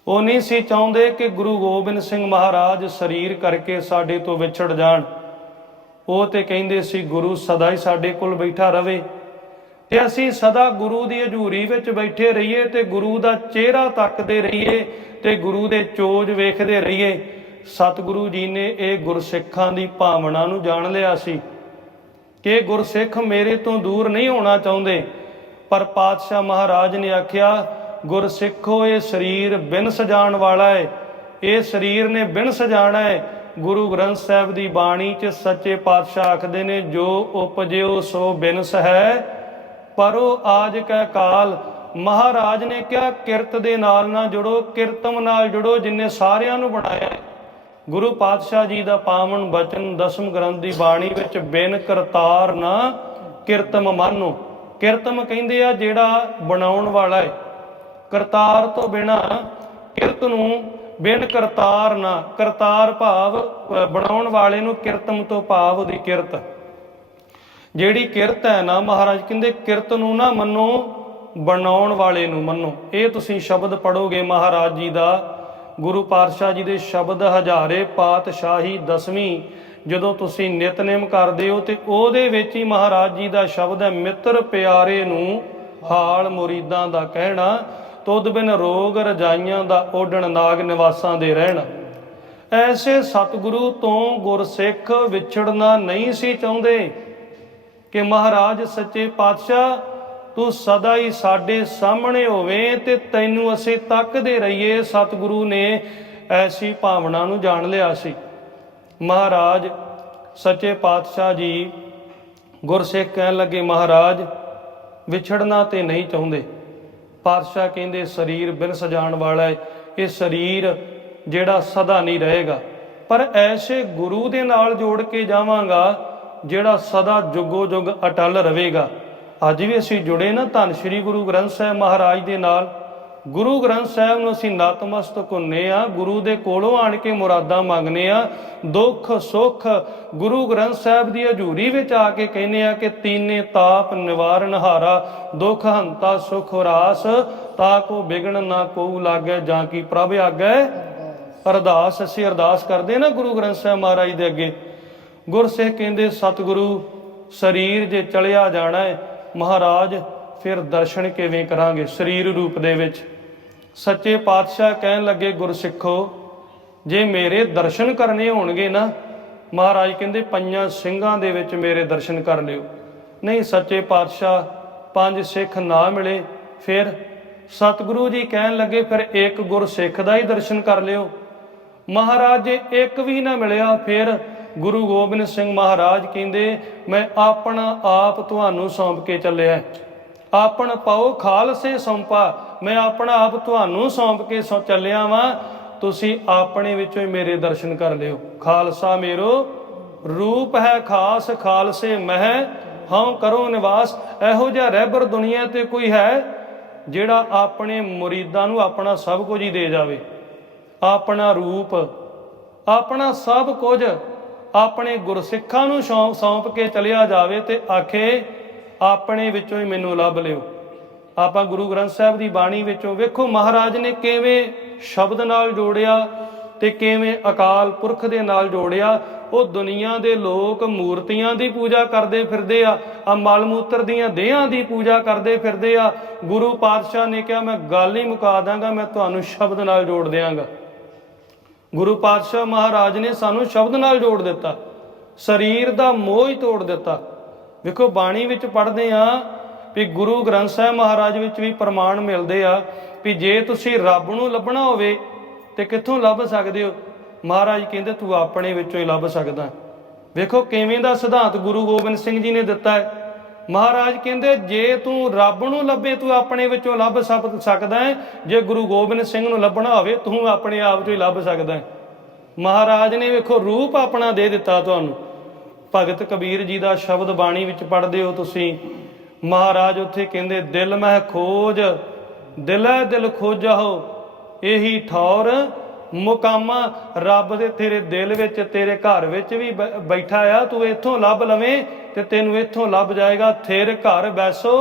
ਉਹ ਨਹੀਂ ਸੀ ਚਾਹੁੰਦੇ ਕਿ ਗੁਰੂ ਗੋਬਿੰਦ ਸਿੰਘ ਮਹਾਰਾਜ ਸਰੀਰ ਕਰਕੇ ਸਾਡੇ ਤੋਂ ਵਿਛੜ ਜਾਣ। ਉਹ ਤੇ ਕਹਿੰਦੇ ਸੀ, ਗੁਰੂ ਸਦਾ ਹੀ ਸਾਡੇ ਕੋਲ ਬੈਠਾ ਰਵੇ। ਤੇ ਅਸੀਂ ਸਦਾ ਗੁਰੂ ਦੀ ਹਜ਼ੂਰੀ ਵਿੱਚ ਬੈਠੇ ਰਹੀਏ ਤੇ ਗੁਰੂ ਦਾ ਚਿਹਰਾ ਤੱਕਦੇ ਰਹੀਏ ਤੇ ਗੁਰੂ ਦੇ ਚੋਜ ਵੇਖਦੇ ਰਹੀਏ। ਸਤਿਗੁਰੂ ਜੀ ਨੇ ਇਹ ਗੁਰਸਿੱਖਾਂ ਦੀ ਭਾਵਨਾ ਨੂੰ ਜਾਣ ਲਿਆ ਸੀ। ਕਿ ਗੁਰਸਿੱਖ ਮੇਰੇ ਤੋਂ ਦੂਰ ਨਹੀਂ ਹੋਣਾ ਚਾਹੁੰਦੇ। ਪਰ ਪਾਤਸ਼ਾਹ ਮਹਾਰਾਜ ਨੇ ਆਖਿਆ, ਗੁਰਸਿੱਖੋ ਇਹ ਸਰੀਰ ਬਿਨ ਸਜਾਣ ਵਾਲਾ ਹੈ ਇਹ ਸਰੀਰ ਨੇ ਬਿਨ ਸਜਾਣਾ ਹੈ ਗੁਰੂ ਗ੍ਰੰਥ ਸਾਹਿਬ ਦੀ ਬਾਣੀ 'ਚ ਸੱਚੇ ਪਾਤਸ਼ਾਹ ਆਖਦੇ ਨੇ, ਜੋ ਉਪਜਿਓ ਸੋ ਬਿਨਸ ਹੈ ਪਰ ਉਹ ਆਜ ਕੈ ਕਾਲ। ਮਹਾਰਾਜ ਨੇ ਕਿਹਾ, ਕਿਰਤ ਦੇ ਨਾਲ ਨਾ ਜੁੜੋ, ਕਿਰਤਮ ਨਾਲ ਜੁੜੋ, ਜਿਨੇ ਸਾਰਿਆਂ ਨੂੰ ਬਣਾਇਆ ਹੈ ਗੁਰੂ ਪਾਤਸ਼ਾਹ ਜੀ ਦਾ ਪਾਵਨ ਬਚਨ ਦਸਮ ਗ੍ਰੰਥ ਦੀ ਬਾਣੀ ਵਿੱਚ ਬਿਨ ਕਰਤਾਰ ਨਾ ਕਿਰਤਮ ਮਾਨੋ। ਕਿਰਤਮ ਕਹਿੰਦੇ ਆ ਜਿਹੜਾ ਬਣਾਉਣ ਵਾਲਾ ਹੈ ਕਰਤਾਰ ਤੋਂ ਬਿਨਾ ਕਿਰਤ ਨੂੰ ਬਿਨ ਕਰਤਾਰ ਨਾ, ਕਰਤਾਰ ਭਾਵ ਬਣਾਉਣ ਵਾਲੇ ਨੂੰ ਕਿਰਤਮ ਤੋਂ ਭਾਵ ਉਹਦੀ ਕਿਰਤ। ਜਿਹੜੀ ਕਿਰਤ ਹੈ ਨਾ ਮਹਾਰਾਜ ਕਹਿੰਦੇ, ਕਿਰਤ ਨੂੰ ਨਾ ਮੰਨੋ, ਬਣਾਉਣ ਵਾਲੇ ਨੂੰ ਮੰਨੋ। ਇਹ ਤੁਸੀਂ ਸ਼ਬਦ ਪੜੋਗੇ ਮਹਾਰਾਜ ਜੀ ਦਾ ਗੁਰੂ ਪਾਤਸ਼ਾਹ ਜੀ ਦੇ ਸ਼ਬਦ ਹਜ਼ਾਰੇ ਪਾਤਸ਼ਾਹੀ ਦਸਵੀਂ, ਜਦੋਂ ਤੁਸੀਂ ਨਿਤਨੇਮ ਕਰਦੇ ਹੋ ਤੇ ਉਹਦੇ ਵਿੱਚ ਹੀ ਮਹਾਰਾਜ ਜੀ ਦਾ ਸ਼ਬਦ ਹੈ, ਮਿੱਤਰ ਪਿਆਰੇ ਨੂੰ ਹਾਲ ਮੁਰੀਦਾਂ ਦਾ ਕਹਿਣਾ, ਤੁਧ ਬਿਨ ਰੋਗ ਰਜਾਈਆਂ ਦਾ ਓਡਣ ਨਾਗ ਨਿਵਾਸਾਂ ਦੇ ਰਹਿਣਾ। ਐਸੇ ਸਤਿਗੁਰੂ ਤੋਂ ਗੁਰਸਿੱਖ ਵਿਛੜਨਾ ਨਹੀਂ ਸੀ ਚਾਹੁੰਦੇ ਕਿ ਮਹਾਰਾਜ ਸੱਚੇ ਪਾਤਸ਼ਾਹ ਤੂੰ ਸਦਾ ਹੀ ਸਾਡੇ ਸਾਹਮਣੇ ਹੋਵੇਂ ਤੇ ਤੈਨੂੰ ਅਸੀਂ ਤੱਕਦੇ ਰਹੀਏ। ਸਤਿਗੁਰੂ ਨੇ ਐਸੀ ਭਾਵਨਾ ਨੂੰ ਜਾਣ ਲਿਆ ਸੀ। ਮਹਾਰਾਜ, ਸੱਚੇ ਪਾਤਸ਼ਾਹ ਜੀ ਗੁਰਸਿੱਖ ਕਹਿਣ ਲੱਗੇ, ਮਹਾਰਾਜ, ਵਿਛੜਨਾ ਤੇ ਨਹੀਂ ਚਾਹੁੰਦੇ। ਪਾਤਸ਼ਾਹ ਕਹਿੰਦੇ, ਸਰੀਰ ਬਿਨ ਸਜਾਣ ਵਾਲਾ ਹੈ ਇਹ ਸਰੀਰ ਜਿਹੜਾ ਸਦਾ ਨਹੀਂ ਰਹੇਗਾ। ਪਰ ਐਸੇ ਗੁਰੂ ਦੇ ਨਾਲ ਜੋੜ ਕੇ ਜਾਵਾਂਗਾ, ਜਿਹੜਾ ਸਦਾ ਜੁਗੋ ਜੁਗ ਅਟਲ ਰਹੇਗਾ। ਅੱਜ ਵੀ ਅਸੀਂ ਜੁੜੇ ਨਾ ਧੰਨ ਸ਼੍ਰੀ ਗੁਰੂ ਗ੍ਰੰਥ ਸਾਹਿਬ ਮਹਾਰਾਜ ਦੇ ਨਾਲ। ਗੁਰੂ ਗ੍ਰੰਥ ਸਾਹਿਬ ਨੂੰ ਅਸੀਂ ਨਤਮਸਤਕ ਹੁੰਨੇ ਆ। ਗੁਰੂ ਦੇ ਕੋਲੋਂ ਆਣ ਕੇ ਮੁਰਾਦਾਂ ਮੰਗਨੇ ਆ। ਦੁੱਖ, ਸੁੱਖ ਗੁਰੂ ਗ੍ਰੰਥ ਸਾਹਿਬ ਦੀ ਹਜ਼ੂਰੀ ਵਿੱਚ ਆ ਕੇ ਕਹਿੰਨੇ ਆ ਕਿ ਤੀਨੇ ਤਾਪ ਨਿਵਾਰਨ ਹਾਰਾ, ਦੁੱਖ, ਹੰਤਾ, ਸੁਖ, ਰਾਸ, ਤਾ ਕੋ ਬਿਗਣ ਨਾ ਕੋਉ ਲਾਗੈ ਜਾਂ ਕੀ ਪ੍ਰਭ ਆਗੈ। ਅਰਦਾਸ, ਅਸੀਂ ਅਰਦਾਸ ਕਰਦੇ ਨਾ ਗੁਰੂ ਗ੍ਰੰਥ ਸਾਹਿਬ ਮਹਾਰਾਜ ਦੇ ਅੱਗੇ। ਗੁਰਸਿੱਖ ਕਹਿੰਦੇ, ਸਤਿਗੁਰੂ, ਸਰੀਰ ਜੇ ਚਲਿਆ ਜਾਣਾ ਹੈ ਮਹਾਰਾਜ, ਫਿਰ ਦਰਸ਼ਨ ਕਿਵੇਂ ਕਰਾਂਗੇ ਸਰੀਰ ਰੂਪ ਦੇ ਵਿੱਚ? ਸੱਚੇ ਪਾਤਸ਼ਾਹ ਕਹਿਣ ਲੱਗੇ, ਗੁਰਸਿੱਖੋ, ਜੇ ਮੇਰੇ ਦਰਸ਼ਨ ਕਰਨੇ ਹੋਣਗੇ ਨਾ, ਮਹਾਰਾਜ ਕਹਿੰਦੇ, ਪੰਜਾਂ ਸਿੰਘਾਂ ਦੇ ਵਿੱਚ ਮੇਰੇ ਦਰਸ਼ਨ ਕਰ ਲਿਓ। ਨਹੀਂ, ਸੱਚੇ ਪਾਤਸ਼ਾਹ, ਪੰਜ ਸਿੱਖ ਨਾ ਮਿਲੇ, ਫਿਰ ਸਤਿਗੁਰੂ ਜੀ ਕਹਿਣ ਲੱਗੇ, ਫਿਰ ਇੱਕ ਗੁਰਸਿੱਖ ਦਾ ਹੀ ਦਰਸ਼ਨ ਕਰ ਲਿਓ। ਮਹਾਰਾਜ, ਜੇ ਇੱਕ ਵੀ ਨਾ ਮਿਲਿਆ, ਫਿਰ ਗੁਰੂ ਗੋਬਿੰਦ ਸਿੰਘ ਮਹਾਰਾਜ ਕਹਿੰਦੇ, ਮੈਂ ਆਪਣਾ ਆਪ ਤੁਹਾਨੂੰ ਸੌਂਪ ਕੇ ਚੱਲਿਆ। ਆਪਣ ਪਾਓ ਖਾਲਸੇ ਸੌਂਪਾ। ਮੈਂ ਆਪਣਾ ਆਪ ਤੁਹਾਨੂੰ ਸੌਂਪ ਕੇ ਸੌ ਚੱਲਿਆ ਵਾਂ। ਤੁਸੀਂ ਆਪਣੇ ਵਿੱਚੋਂ ਹੀ ਮੇਰੇ ਦਰਸ਼ਨ ਕਰ ਲਿਓ। ਖਾਲਸਾ ਮੇਰੋ, ਰੂਪ ਹੈ ਖਾਸ ਖਾਲਸੇ ਮਹਿ। ਹਉ ਕਰੋ ਨਿਵਾਸ। ਇਹੋ ਜਿਹਾ ਰਹਿਬਰ ਦੁਨੀਆ ਤੇ ਕੋਈ ਹੈ ਜਿਹੜਾ ਆਪਣੇ ਮੁਰੀਦਾਂ ਨੂੰ ਆਪਣਾ ਸਭ ਕੁਝ ਹੀ ਦੇ ਜਾਵੇ। ਆਪਣਾ ਰੂਪ, ਆਪਣਾ ਸਭ ਕੁਝ ਆਪਣੇ ਗੁਰਸਿੱਖਾਂ ਨੂੰ ਸ਼ੌਂਪ ਸੌਂਪ ਕੇ ਚਲਿਆ ਜਾਵੇ ਤੇ ਆਖੇ, ਆਪਣੇ ਵਿੱਚੋਂ ਹੀ ਮੈਨੂੰ ਲੱਭ ਲਿਓ। ਆਪਾਂ ਗੁਰੂ ਗ੍ਰੰਥ ਸਾਹਿਬ ਦੀ ਬਾਣੀ ਵਿੱਚੋਂ ਵੇਖੋ ਮਹਾਰਾਜ ਨੇ ਕਿਵੇਂ ਸ਼ਬਦ ਨਾਲ ਜੋੜਿਆ ਤੇ ਕਿਵੇਂ ਅਕਾਲ ਪੁਰਖ ਦੇ ਨਾਲ ਜੋੜਿਆ। ਉਹ ਦੁਨੀਆ ਦੇ ਲੋਕ ਮੂਰਤੀਆਂ ਦੀ ਪੂਜਾ ਕਰਦੇ ਫਿਰਦੇ ਆ ਆ ਮਲ ਮੂਤਰ ਦੀਆਂ ਦੇਹਾਂ ਦੀ ਪੂਜਾ ਕਰਦੇ ਫਿਰਦੇ ਆ। ਗੁਰੂ ਪਾਤਸ਼ਾਹ ਨੇ ਕਿਹਾ, ਮੈਂ ਗੱਲ ਹੀ ਮੁਕਾ ਦਾਂਗਾ, ਮੈਂ ਤੁਹਾਨੂੰ ਸ਼ਬਦ ਨਾਲ ਜੋੜ ਦਿਆਂਗਾ। ਗੁਰੂ ਪਾਤਸ਼ਾਹ ਮਹਾਰਾਜ ਨੇ ਸਾਨੂੰ ਸ਼ਬਦ ਨਾਲ ਜੋੜ ਦਿੱਤਾ। ਸਰੀਰ ਦਾ ਮੋਹ ਹੀ ਤੋੜ ਦਿੱਤਾ। ਵੇਖੋ, ਬਾਣੀ ਵਿੱਚ ਪੜ੍ਹਦੇ ਆ ਵੀ ਗੁਰੂ ਗ੍ਰੰਥ ਸਾਹਿਬ ਮਹਾਰਾਜ ਵਿੱਚ ਵੀ ਪ੍ਰਮਾਣ ਮਿਲਦੇ ਆ ਵੀ ਜੇ ਤੁਸੀਂ ਰੱਬ ਨੂੰ ਲੱਭਣਾ ਹੋਵੇ ਤੇ ਕਿੱਥੋਂ ਲੱਭ ਸਕਦੇ ਹੋ? ਮਹਾਰਾਜ ਕਹਿੰਦੇ, ਤੂੰ ਆਪਣੇ ਵਿੱਚੋਂ ਹੀ ਲੱਭ ਸਕਦਾ। ਵੇਖੋ, ਕਿਵੇਂ ਦਾ ਸਿਧਾਂਤ ਗੁਰੂ ਗੋਬਿੰਦ ਸਿੰਘ ਜੀ ਨੇ ਦਿੱਤਾ ਹੈ। ਮਹਾਰਾਜ ਕਹਿੰਦੇ, ਜੇ ਤੂੰ ਰੱਬ ਨੂੰ ਲੱਭੇ, ਤੂੰ ਆਪਣੇ ਵਿੱਚੋਂ ਲੱਭ ਸਕ- ਸਕਦਾ ਹੈ। ਜੇ ਗੁਰੂ ਗੋਬਿੰਦ ਸਿੰਘ ਨੂੰ ਲੱਭਣਾ ਹੋਵੇ, ਤੂੰ ਆਪਣੇ ਆਪ ਤੋਂ ਹੀ ਲੱਭ ਸਕਦਾ ਹੈ। ਮਹਾਰਾਜ ਨੇ ਵੇਖੋ, ਰੂਪ ਆਪਣਾ ਦੇ ਦਿੱਤਾ ਤੁਹਾਨੂੰ। ਭਗਤ ਕਬੀਰ ਜੀ ਦਾ ਸ਼ਬਦ ਬਾਣੀ ਵਿੱਚ ਪੜ੍ਹਦੇ ਹੋ ਤੁਸੀਂ। ਮਹਾਰਾਜ ਉੱਥੇ ਕਹਿੰਦੇ, ਦਿਲ ਮਹਿ ਖੋਜ, ਦਿਲੈ ਦਿਲ ਖੋਜਹੁ, ਇਹੀ ਠੌਰ ਮੁਕਾਮਾ ਰੱਬ ਦੇ ਤੇਰੇ ਦਿਲ ਵਿੱਚ, ਤੇਰੇ ਘਰ ਵਿੱਚ ਵੀ ਬੈਠਾ ਆ। ਤੂੰ ਇੱਥੋਂ ਲੱਭ ਲਵੇਂ ਤੇ ਤੈਨੂੰ ਇੱਥੋਂ ਲੱਭ ਜਾਏਗਾ। ਥਿਰ ਘਰ ਬੈਸੋ,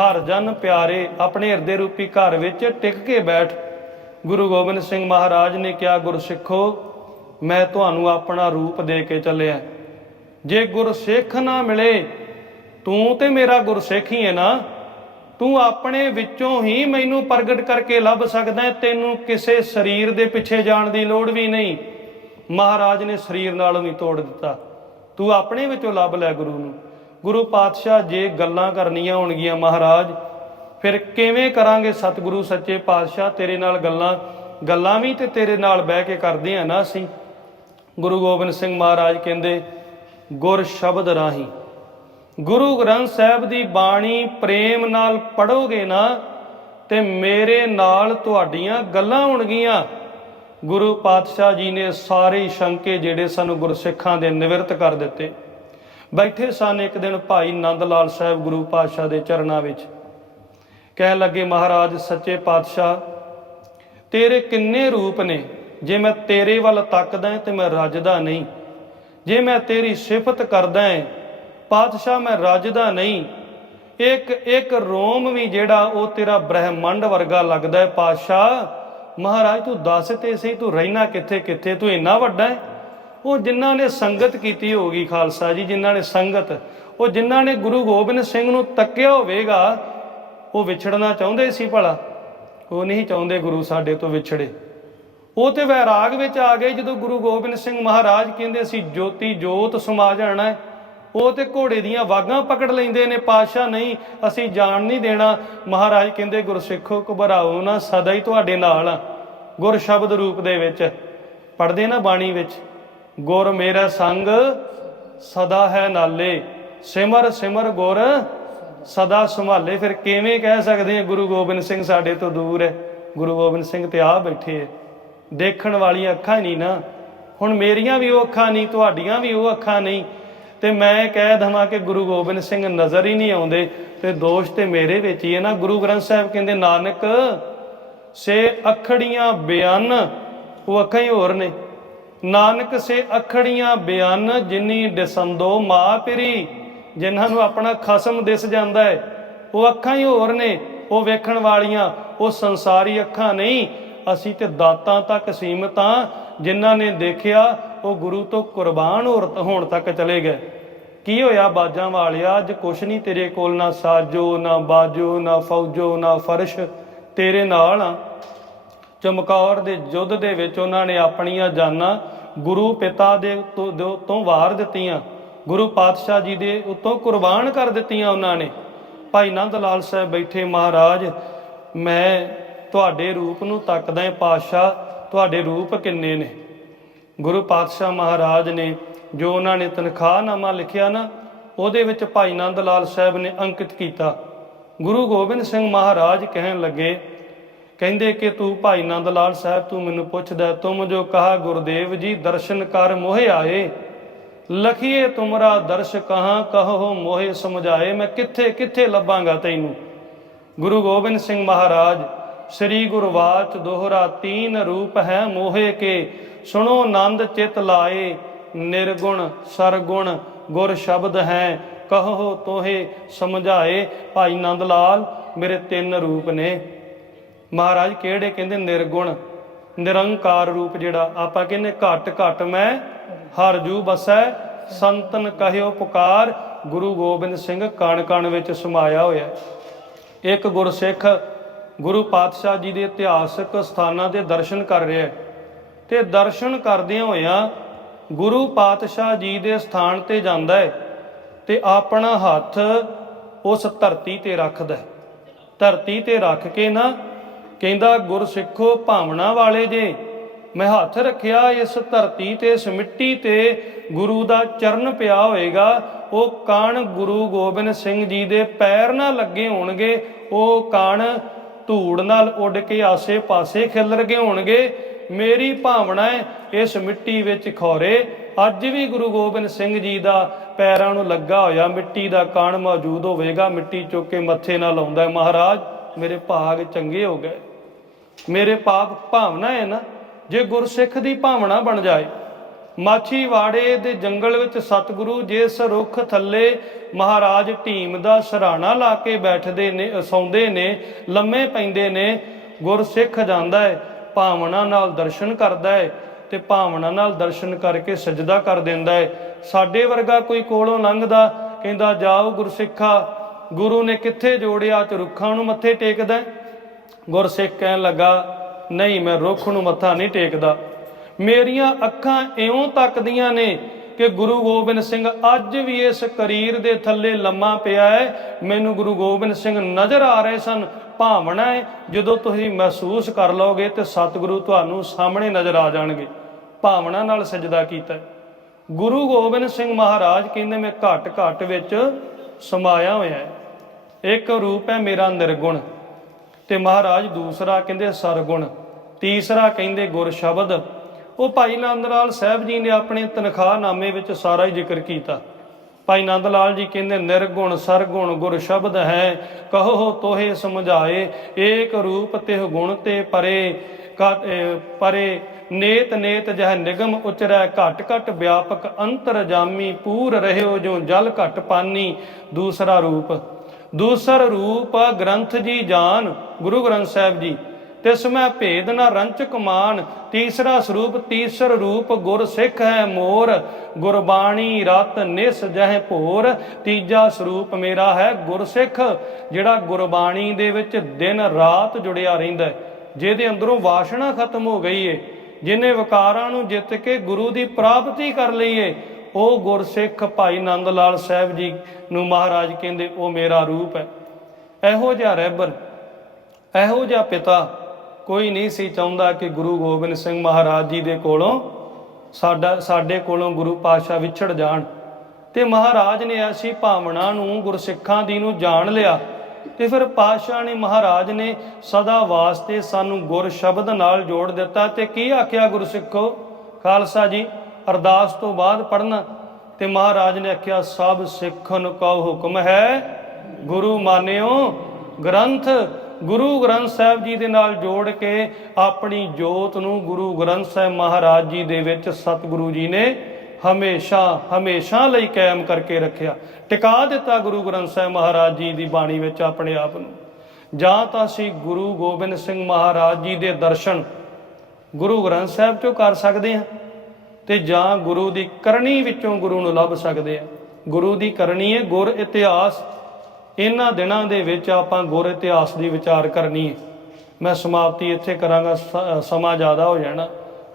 ਹਰ ਜਨ ਪਿਆਰੇ। ਆਪਣੇ ਹਿਰਦੇ ਰੂਪੀ ਘਰ ਵਿੱਚ ਟਿਕ ਕੇ ਬੈਠ। ਗੁਰੂ ਗੋਬਿੰਦ ਸਿੰਘ ਮਹਾਰਾਜ ਨੇ ਕਿਹਾ ਗੁਰਸਿੱਖੋ ਮੈਂ ਤੁਹਾਨੂੰ ਆਪਣਾ ਰੂਪ ਦੇ ਕੇ ਚੱਲਿਆ। ਜੇ ਗੁਰਸਿੱਖ ਨਾ ਮਿਲੇ, ਤੂੰ ਤੇ ਮੇਰਾ ਗੁਰਸਿੱਖ ਹੀ ਹੈ ਨਾ। ਤੂੰ ਆਪਣੇ ਵਿੱਚੋਂ ਹੀ ਮੈਨੂੰ ਪ੍ਰਗਟ ਕਰਕੇ ਲੱਭ ਸਕਦਾ ਤੈਨੂੰ ਕਿਸੇ ਸਰੀਰ ਦੇ ਪਿੱਛੇ ਜਾਣ ਦੀ ਲੋੜ ਵੀ ਨਹੀਂ। ਮਹਾਰਾਜ ਨੇ ਸਰੀਰ ਨਾਲੋਂ ਵੀ ਤੋੜ ਦਿੱਤਾ। ਤੂੰ ਆਪਣੇ ਵਿੱਚੋਂ ਲੱਭ ਲੈ ਗੁਰੂ ਨੂੰ। ਗੁਰੂ ਪਾਤਸ਼ਾਹ, ਜੇ ਗੱਲਾਂ ਕਰਨੀਆਂ ਹੋਣਗੀਆਂ ਮਹਾਰਾਜ, ਫਿਰ ਕਿਵੇਂ ਕਰਾਂਗੇ ਸਤਿਗੁਰੂ ਸੱਚੇ ਪਾਤਸ਼ਾਹ? ਤੇਰੇ ਨਾਲ ਗੱਲਾਂ ਗੱਲਾਂ ਵੀ ਤੇ ਤੇਰੇ ਨਾਲ ਬਹਿ ਕੇ ਕਰਦੇ ਆ ਨਾ ਅਸੀਂ। ਗੁਰੂ ਗੋਬਿੰਦ ਸਿੰਘ ਮਹਾਰਾਜ ਕਹਿੰਦੇ, ਗੁਰ ਸ਼ਬਦ ਰਾਹੀਂ ਗੁਰੂ ਗ੍ਰੰਥ ਸਾਹਿਬ ਦੀ ਬਾਣੀ ਪ੍ਰੇਮ ਨਾਲ ਪੜੋਗੇ ਨਾ ਤੇ ਮੇਰੇ ਨਾਲ ਤੁਹਾਡੀਆਂ ਗੱਲਾਂ ਹੋਣਗੀਆਂ। ਗੁਰੂ ਪਾਤਸ਼ਾਹ ਜੀ ਨੇ ਸਾਰੇ ਸ਼ੰਕੇ ਜਿਹੜੇ ਸਾਨੂੰ ਗੁਰਸਿੱਖਾਂ ਦੇ ਨਿਵਰਤ ਕਰ ਦਿੱਤੇ। ਬੈਠੇ ਸਨ ਇੱਕ ਦਿਨ ਭਾਈ ਨੰਦ ਲਾਲ ਸਾਹਿਬ ਗੁਰੂ ਪਾਤਸ਼ਾਹ ਦੇ ਚਰਨਾਂ ਵਿੱਚ। ਕਹਿਣ ਲੱਗੇ, ਮਹਾਰਾਜ, ਸੱਚੇ ਪਾਤਸ਼ਾਹ, ਤੇਰੇ ਕਿੰਨੇ ਰੂਪ ਨੇ। ਜੇ ਮੈਂ ਤੇਰੇ ਵੱਲ ਤੱਕਦਾ ਹਾਂ ਤੇ ਮੈਂ ਰੱਜਦਾ ਨਹੀਂ। ਜੇ ਮੈਂ ਤੇਰੀ ਸਿਫਤ ਕਰਦਾ ਹਾਂ ਪਾਤਸ਼ਾਹ ਮੈਂ ਰੱਜਦਾ ਨਹੀਂ। ਇੱਕ ਇੱਕ ਰੋਮ ਵੀ ਜਿਹੜਾ ਉਹ ਤੇਰਾ ਬ੍ਰਹਿਮੰਡ ਵਰਗਾ ਲੱਗਦਾ ਹੈ ਪਾਤਸ਼ਾਹ। ਮਹਾਰਾਜ, ਤੂੰ ਦੱਸ ਤੇ ਸਹੀ, ਤੂੰ ਰਹਿਣਾ ਕਿੱਥੇ ਕਿੱਥੇ? ਤੂੰ ਇੰਨਾ ਵੱਡਾ ਹੈ? ਉਹ ਜਿਨ੍ਹਾਂ ਨੇ ਸੰਗਤ ਕੀਤੀ ਹੋਗੀ ਖਾਲਸਾ ਜੀ, ਜਿਨ੍ਹਾਂ ਨੇ ਸੰਗਤ, ਉਹ ਜਿਨ੍ਹਾਂ ਨੇ ਗੁਰੂ ਗੋਬਿੰਦ ਸਿੰਘ ਨੂੰ ਤੱਕਿਆ ਹੋਵੇਗਾ, ਉਹ ਵਿਛੜਨਾ ਚਾਹੁੰਦੇ ਸੀ ਭਲਾ। ਉਹ ਨਹੀਂ ਚਾਹੁੰਦੇ ਗੁਰੂ ਸਾਡੇ ਤੋਂ ਵਿਛੜੇ। ਉਹ ਤੇ ਵੈਰਾਗ ਵਿੱਚ ਆ ਗਏ ਜਦੋਂ ਗੁਰੂ ਗੋਬਿੰਦ ਸਿੰਘ ਮਹਾਰਾਜ ਕਹਿੰਦੇ ਸੀ, ਜੋਤੀ ਜੋਤ ਸਮਾ ਜਾਣਾ ਹੈ। ਉਹ ਤੇ ਘੋੜੇ ਦੀਆਂ ਵਾਗਾਂ ਪਕੜ ਲੈਂਦੇ ਨੇ ਪਾਸ਼ਾ ਨਹੀਂ, ਅਸੀਂ ਜਾਣ ਨਹੀਂ ਦੇਣਾ। ਮਹਾਰਾਜ ਕਹਿੰਦੇ, ਗੁਰਸਿੱਖੋ, ਘਬਰਾਓ ਨਾ, ਸਦਾ ਹੀ ਤੁਹਾਡੇ ਨਾਲ ਆ, ਗੁਰ ਸ਼ਬਦ ਰੂਪ ਦੇ ਵਿੱਚ। ਪੜਦੇ ਨਾ ਬਾਣੀ ਵਿੱਚ, ਗੁਰ ਮੇਰਾ ਸੰਗ ਸਦਾ ਹੈ ਨਾਲੇ, ਸਿਮਰ ਸਿਮਰ ਗੁਰ ਸਦਾ ਸੰਭਾਲੇ। ਫਿਰ ਕਿਵੇਂ ਕਹਿ ਸਕਦੇ ਆ, ਗੁਰੂ ਗੋਬਿੰਦ ਸਿੰਘ ਸਾਡੇ ਤੋਂ ਦੂਰ ਹੈ, ਗੁਰੂ ਗੋਬਿੰਦ ਸਿੰਘ ਤੇ ਆ ਬੈਠੇ ਹੈ ਦੇਖਣ ਵਾਲੀਆਂ ਅੱਖਾਂ ਨਹੀਂ ਨਾ, ਹੁਣ ਮੇਰੀਆਂ ਵੀ ਉਹ ਅੱਖਾਂ ਨਹੀਂ, ਤੁਹਾਡੀਆਂ ਵੀ ਉਹ ਅੱਖਾਂ ਨਹੀਂ। ਤੇ ਮੈਂ ਕਹਿ ਦਵਾਂ ਕਿ ਗੁਰੂ ਗੋਬਿੰਦ ਸਿੰਘ ਨਜ਼ਰ ਹੀ ਨਹੀਂ ਆਉਂਦੇ ਤੇ ਦੋਸ਼ ਤੇ ਮੇਰੇ ਵਿੱਚ ਹੀ ਹੈ ਨਾ। ਗੁਰੂ ਗ੍ਰੰਥ ਸਾਹਿਬ ਕਹਿੰਦੇ, ਨਾਨਕ, ਸੇ ਅਖੜੀਆਂ ਬਿਆਨ, ਉਹ ਅੱਖਾਂ ਹੀ ਹੋਰ ਨੇ। ਨਾਨਕ, ਸੇ ਅਖੜੀਆਂ ਬਿਆਨ, ਜਿਨੀ ਦਸੰਦੋ ਮਾ ਪਿਰੀ, ਜਿਨ੍ਹਾਂ ਨੂੰ ਆਪਣਾ ਖਸਮ ਦਿਸ ਜਾਂਦਾ ਹੈ, ਉਹ ਅੱਖਾਂ ਹੀ ਹੋਰ ਨੇ। ਉਹ ਵੇਖਣ ਵਾਲੀਆਂ, ਉਹ ਸੰਸਾਰੀ ਅੱਖਾਂ ਨਹੀਂ। ਅਸੀਂ ਤੇ ਦਾਤਾਂ ਤੱਕ ਸੀਮਤ ਹਾਂ, ਜਿਨ੍ਹਾਂ ਨੇ ਦੇਖਿਆ ਉਹ ਗੁਰੂ ਤੋਂ ਕੁਰਬਾਨ ਹੋਰ- ਹੋਣ ਤੱਕ ਚਲੇ ਗਏ। ਕੀ ਹੋਇਆ ਬਾਜਾਂ ਵਾਲਿਆ? ਅੱਜ ਕੁਛ ਨਹੀਂ ਤੇਰੇ ਕੋਲ, ਨਾ ਸਾਜੋ, ਨਾ ਬਾਜੋ, ਨਾ ਫੌਜੋ, ਨਾ ਫਰਸ਼। ਤੇਰੇ ਨਾਲ ਆ। ਚਮਕੌਰ ਦੇ ਯੁੱਧ ਦੇ ਵਿੱਚ ਉਹਨਾਂ ਨੇ ਆਪਣੀਆਂ ਜਾਨਾਂ ਗੁਰੂ ਪਿਤਾ ਦੇ ਤੋਂ- ਵਾਰ ਦਿੱਤੀਆਂ। ਗੁਰੂ ਪਾਤਸ਼ਾਹ ਜੀ ਦੇ ਉੱਤੋਂ ਕੁਰਬਾਨ ਕਰ ਦਿੱਤੀਆਂ ਉਹਨਾਂ ਨੇ। ਭਾਈ ਨੰਦ ਲਾਲ ਸਾਹਿਬ ਬੈਠੇ, ਮਹਾਰਾਜ, ਮੈਂ ਤੁਹਾਡੇ ਰੂਪ ਨੂੰ ਤੱਕਦਾ ਹਾਂ, ਪਾਤਸ਼ਾਹ ਤੁਹਾਡੇ ਰੂਪ ਕਿੰਨੇ ਨੇ? ਗੁਰੂ ਪਾਤਸ਼ਾਹ ਮਹਾਰਾਜ ਨੇ ਜੋ ਉਹਨਾਂ ਨੇ ਤਨਖਾਹਨਾਮਾ ਲਿਖਿਆ ਨਾ, ਉਹਦੇ ਵਿੱਚ ਭਾਈ ਨੰਦ ਲਾਲ ਸਾਹਿਬ ਨੇ ਅੰਕਿਤ ਕੀਤਾ। ਗੁਰੂ ਗੋਬਿੰਦ ਸਿੰਘ ਮਹਾਰਾਜ ਕਹਿਣ ਲੱਗੇ, ਕਹਿੰਦੇ ਕਿ ਤੂੰ ਭਾਈ ਨੰਦ ਲਾਲ ਸਾਹਿਬ, ਤੂੰ ਮੈਨੂੰ ਪੁੱਛਦਾ, ਤੁਮ ਜੋ ਕਹਾ ਗੁਰਦੇਵ ਜੀ, ਦਰਸ਼ਨ ਕਰ ਮੋਹਿ ਆਏ। ਲਖੀਏ ਤੁਮਰਾ ਦਰਸ਼ ਕਹਾਂ, ਕਹੋ ਮੋਹਿ ਸਮਝਾਏ, ਮੈਂ ਕਿੱਥੇ ਕਿੱਥੇ ਲੱਭਾਂਗਾ ਤੈਨੂੰ? ਗੁਰੂ ਗੋਬਿੰਦ ਸਿੰਘ ਮਹਾਰਾਜ, ਸ੍ਰੀ ਗੁਰਵਾਚ ਦੋਹਰਾ ਤੀਨ ਰੂਪ ਹੈ ਮੋਹੇ ਕੇ ਸੁਣੋ ਆਨੰਦ ਚਿਤ ਲਾਏ, ਨਿਰਗੁਣ ਸਰਗੁਣ ਗੁਰ ਸ਼ਬਦ ਹੈ, ਕਹੋ ਤੋਹੇ ਸਮਝਾਏ, ਭਾਈ ਨੰਦ ਲਾਲ ਮੇਰੇ ਤਿੰਨ ਰੂਪ ਨੇ। ਮਹਾਰਾਜ ਕਿਹੜੇ ਕਹਿੰਦੇ ਨਿਰਗੁਣ, ਨਿਰੰਕਾਰ ਰੂਪ ਜਿਹੜਾ ਆਪਾਂ ਕਹਿੰਦੇ ਘਟ ਘਟ ਮੈਂ ਹਰ ਜੂ ਬਸੈ, ਸੰਤਨ ਕਹਿਓ ਪੁਕਾਰ, ਗੁਰੂ ਗੋਬਿੰਦ ਸਿੰਘ ਕਣ ਕਣ ਵਿੱਚ ਸਮਾਇਆ ਹੋਇਆ। ਇੱਕ ਗੁਰਸਿੱਖ ਗੁਰੂ ਪਾਤਸ਼ਾਹ ਜੀ ਦੇ ਇਤਿਹਾਸਕ ਸਥਾਨਾਂ ਦੇ ਦਰਸ਼ਨ ਕਰ ਰਿਹਾ ਹੈ। ਤੇ ਦਰਸ਼ਨ ਕਰਦਿਆਂ ਹੋਇਆਂ ਗੁਰੂ ਪਾਤਸ਼ਾਹ ਜੀ ਦੇ ਸਥਾਨ ਤੇ ਜਾਂਦਾ ਹੈ ਤੇ ਆਪਣਾ ਹੱਥ ਉਸ ਧਰਤੀ ਤੇ ਰੱਖਦਾ ਹੈ। ਧਰਤੀ ਤੇ ਰੱਖ ਕੇ ਨਾ ਕਹਿੰਦਾ, ਗੁਰਸਿੱਖੋ, ਭਾਵਨਾ ਵਾਲੇ ਜੇ, ਮੈਂ ਹੱਥ ਰੱਖਿਆ ਇਸ ਧਰਤੀ ਤੇ, ਇਸ ਮਿੱਟੀ ਤੇ, ਗੁਰੂ ਦਾ ਚਰਨ ਪਿਆ ਹੋਏਗਾ, ਉਹ ਕਣ ਗੁਰੂ ਗੋਬਿੰਦ ਸਿੰਘ ਜੀ ਦੇ ਪੈਰ ਨਾਲ ਲੱਗੇ ਹੋਣਗੇ, ਉਹ ਕਣ ਧੂੜ ਨਾਲ ਉੱਡ ਕੇ ਆਸੇ-ਪਾਸੇ ਖਿਲਰ ਗਏ ਹੋਣਗੇ ਮੇਰੀ ਭਾਵਨਾ ਹੈ ਇਸ ਮਿੱਟੀ ਵਿੱਚ ਖੋਰੇ। ਅੱਜ ਵੀ ਗੁਰੂ ਗੋਬਿੰਦ ਸਿੰਘ ਜੀ ਦਾ ਪੈਰਾਂ ਨੂੰ ਲੱਗਾ ਹੋਇਆ, ਮਿੱਟੀ ਦਾ ਕਣ ਮੌਜੂਦ ਹੋਵੇਗਾ, ਮਿੱਟੀ ਚੁੱਕ ਕੇ ਮੱਥੇ ਨਾਲ ਲਾਉਂਦਾ ਮਹਾਰਾਜ, ਮੇਰੇ ਭਾਗ ਚੰਗੇ ਹੋ ਗਏ। ਮੇਰੇ ਪਾਪ ਭਾਵਨਾ ਹੈ ਨਾ, ਜੇ ਗੁਰਸਿੱਖ ਦੀ ਭਾਵਨਾ ਬਣ ਜਾਏ, ਮਾਛੀਵਾੜੇ ਦੇ ਜੰਗਲ ਵਿੱਚ ਸਤਿਗੁਰੂ ਜਿਸ ਰੁੱਖ ਥੱਲੇ ਮਹਾਰਾਜ ਢੀਮ ਦਾ ਸਰਾਣਾ ਲਾ ਕੇ ਬੈਠਦੇ ਨੇ, ਸੌਂਦੇ ਨੇ, ਲੰਮੇ ਪੈਂਦੇ ਨੇ, ਗੁਰਸਿੱਖ ਜਾਂਦਾ ਹੈ। ਭਾਵਨਾ ਨਾਲ ਦਰਸ਼ਨ ਕਰਦਾ ਹੈ ਤੇ ਭਾਵਨਾ ਨਾਲ ਦਰਸ਼ਨ ਕਰਕੇ ਸਜਦਾ ਕਰ ਦਿੰਦਾ ਹੈ ਸਾਡੇ ਵਰਗਾ ਕੋਈ ਕੋਲੋਂ ਲੰਘਦਾ, ਕਹਿੰਦਾ, ਜਾਓ ਗੁਰਸਿੱਖਾ, ਗੁਰੂ ਨੇ ਕਿੱਥੇ ਜੋੜਿਆ ਤੇ ਰੁੱਖਾਂ ਨੂੰ ਮੱਥੇ ਟੇਕਦਾ ਗੁਰਸਿੱਖ ਕਹਿਣ ਲੱਗਾ, ਨਹੀਂ, ਮੈਂ ਰੁੱਖ ਨੂੰ ਮੱਥਾ ਨਹੀਂ ਟੇਕਦਾ। ਮੇਰੀਆਂ ਅੱਖਾਂ ਇਉਂ ਤੱਕਦੀਆਂ ਨੇ ਕਿ ਗੁਰੂ ਗੋਬਿੰਦ ਸਿੰਘ ਅੱਜ ਵੀ ਇਸ ਕਰੀਰ ਦੇ ਥੱਲੇ ਲੰਮਾ ਪਿਆ ਹੈ। ਮੈਨੂੰ ਗੁਰੂ ਗੋਬਿੰਦ ਸਿੰਘ ਨਜ਼ਰ ਆ ਰਹੇ ਸਨ, ਭਾਵਨਾ ਹੈ, ਜਦੋਂ ਤੁਸੀਂ ਮਹਿਸੂਸ ਕਰ ਲਓਗੇ ਤੇ ਸਤਿਗੁਰੂ ਤੁਹਾਨੂੰ ਸਾਹਮਣੇ ਨਜ਼ਰ ਆ ਜਾਣਗੇ। ਭਾਵਨਾ ਨਾਲ ਸਜਦਾ ਕੀਤਾ ਗੁਰੂ ਗੋਬਿੰਦ ਸਿੰਘ ਮਹਾਰਾਜ ਕਹਿੰਦੇ, ਮੈਂ ਘਟ ਘਟ ਵਿੱਚ ਸਮਾਇਆ ਹੋਇਆ ਹੈ। ਇੱਕ ਰੂਪ ਹੈ ਮੇਰਾ ਨਿਰਗੁਣ ਤੇ ਮਹਾਰਾਜ ਦੂਸਰਾ ਕਹਿੰਦੇ ਸਰਗੁਣ, ਤੀਸਰਾ ਕਹਿੰਦੇ ਗੁਰ ਸ਼ਬਦ ਉਹ ਭਾਈ ਨੰਦ ਲਾਲ ਸਾਹਿਬ ਜੀ ਨੇ ਆਪਣੇ ਤਨਖਾਹਨਾਮੇ ਵਿੱਚ ਸਾਰਾ ਹੀ ਜ਼ਿਕਰ ਕੀਤਾ। ਭਾਈ ਨੰਦ ਲਾਲ ਜੀ ਕਹਿੰਦੇ, ਨਿਰਗੁਣ, ਸਰਗੁਣ, ਗੁਰ ਸ਼ਬਦ ਹੈ। ਕਹੋ ਤੋਹੇ ਸਮਝਾਏ, ਏਕ ਰੂਪ ਤਿਹ ਗੁਣ ਤੇ ਪਰੇ। ਪਰੇ, ਨੇਤ ਨੇਤ ਜਹ ਨਿਗਮ ਉਚਰੈ, ਘਟ ਘਟ ਵਿਆਪਕ ਅੰਤਰ ਜਾਮੀ, ਪੂਰ ਰਹਿਓ ਜੋ ਜਲ ਘਟ ਪਾਨੀ, ਦੂਸਰਾ ਰੂਪ। ਦੂਸਰ ਰੂਪ ਗ੍ਰੰਥ ਜੀ ਜਾਨ, ਗੁਰੂ ਗ੍ਰੰਥ ਸਾਹਿਬ ਜੀ। ਤਿਸ ਮੈਂ ਭੇਦ ਨਾ ਰੰਚਕ ਮਾਨ ਤੀਸਰਾ ਸਰੂਪ ਤੀਸਰ ਰੂਪ ਗੁਰ ਸਿੱਖ ਹੈ ਮੋਰ। ਗੁਰਬਾਣੀ ਰਤ ਨਿਸ ਜਹ ਭੋਰ, ਤੀਜਾ ਸਰੂਪ ਮੇਰਾ ਹੈ ਗੁਰ ਸਿੱਖ, ਜਿਹੜਾ ਗੁਰਬਾਣੀ ਦੇ ਵਿੱਚ ਦਿਨ ਰਾਤ ਜੁੜਿਆ ਰਹਿੰਦਾ ਜਿਹਦੇ ਅੰਦਰੋਂ ਵਾਸ਼ਨਾ ਖਤਮ ਹੋ ਗਈ ਏ। ਜਿਨੇ ਵਿਕਾਰਾਂ ਨੂੰ ਜਿੱਤ ਕੇ ਗੁਰੂ ਦੀ ਪ੍ਰਾਪਤੀ ਕਰ ਲਈ ਏ, ਉਹ ਗੁਰਸਿੱਖ ਭਾਈ ਨੰਦ ਲਾਲ ਸਾਹਿਬ ਜੀ ਨੂੰ ਮਹਾਰਾਜ ਕਹਿੰਦੇ, ਉਹ ਮੇਰਾ ਰੂਪ ਹੈ। ਇਹੋ ਜਿਹਾ ਰਹਿਬਰ, ਇਹੋ ਜਿਹਾ ਪਿਤਾ ਕੋਈ ਨਹੀਂ ਸੀ ਚਾਹੁੰਦਾ ਕਿ ਗੁਰੂ ਗੋਬਿੰਦ ਸਿੰਘ ਮਹਾਰਾਜ ਜੀ ਦੇ ਕੋਲੋਂ ਸਾਡਾ, ਸਾਡੇ ਕੋਲੋਂ ਗੁਰੂ ਪਾਤਸ਼ਾਹ ਵਿਛੜ ਜਾਣ। ਤੇ ਮਹਾਰਾਜ ਨੇ ਐਸੀ ਭਾਵਨਾ ਨੂੰ ਗੁਰਸਿੱਖਾਂ ਦੀ ਨੂੰ ਜਾਣ ਲਿਆ ਤੇ ਫਿਰ ਪਾਤਸ਼ਾਹ ਨੇ, ਮਹਾਰਾਜ ਨੇ ਸਦਾ ਵਾਸਤੇ ਸਾਨੂੰ ਗੁਰ ਸ਼ਬਦ ਨਾਲ ਜੋੜ ਦਿੱਤਾ ਤੇ ਕੀ ਆਖਿਆ ਗੁਰਸਿੱਖੋ ਖਾਲਸਾ ਜੀ? ਅਰਦਾਸ ਤੋਂ ਬਾਅਦ ਪੜਨਾ ਤੇ ਮਹਾਰਾਜ ਨੇ ਆਖਿਆ, ਸਭ ਸਿੱਖਨ ਕਾ ਹੁਕਮ ਹੈ, ਗੁਰੂ ਮਾਨਿਓ ਗ੍ਰੰਥ ਗੁਰੂ ਗ੍ਰੰਥ ਸਾਹਿਬ ਜੀ ਦੇ ਨਾਲ ਜੋੜ ਕੇ ਆਪਣੀ ਜੋਤ ਨੂੰ ਗੁਰੂ ਗ੍ਰੰਥ ਸਾਹਿਬ ਮਹਾਰਾਜ ਜੀ ਦੇ ਵਿੱਚ ਸਤਿਗੁਰੂ ਜੀ ਨੇ ਹਮੇਸ਼ਾ ਹਮੇਸ਼ਾ ਲਈ ਕਾਇਮ ਕਰਕੇ ਰੱਖਿਆ। ਟਿਕਾ ਦਿੱਤਾ ਗੁਰੂ ਗ੍ਰੰਥ ਸਾਹਿਬ ਮਹਾਰਾਜ ਜੀ ਦੀ ਬਾਣੀ ਵਿੱਚ ਆਪਣੇ ਆਪ ਨੂੰ। ਜਾਂ ਤਾਂ ਅਸੀਂ ਗੁਰੂ ਗੋਬਿੰਦ ਸਿੰਘ ਮਹਾਰਾਜ ਜੀ ਦੇ ਦਰਸ਼ਨ ਗੁਰੂ ਗ੍ਰੰਥ ਸਾਹਿਬ ਚੋਂ ਕਰ ਸਕਦੇ ਹਾਂ ਤੇ ਜਾਂ ਗੁਰੂ ਦੀ ਕਰਨੀ ਵਿੱਚੋਂ ਗੁਰੂ ਨੂੰ ਲੱਭ ਸਕਦੇ ਹਾਂ। ਗੁਰੂ ਦੀ ਕਰਨੀ ਹੈ ਗੁਰ ਇਤਿਹਾਸ। ਇਹਨਾਂ ਦਿਨਾਂ ਦੇ ਵਿੱਚ ਆਪਾਂ ਗੁਰ ਇਤਿਹਾਸ ਦੀ ਵਿਚਾਰ ਕਰਨੀ ਹੈ। ਮੈਂ ਸਮਾਪਤੀ ਇੱਥੇ ਕਰਾਂਗਾ, ਸ- ਸਮਾਂ ਜ਼ਿਆਦਾ ਹੋ ਜਾਣਾ।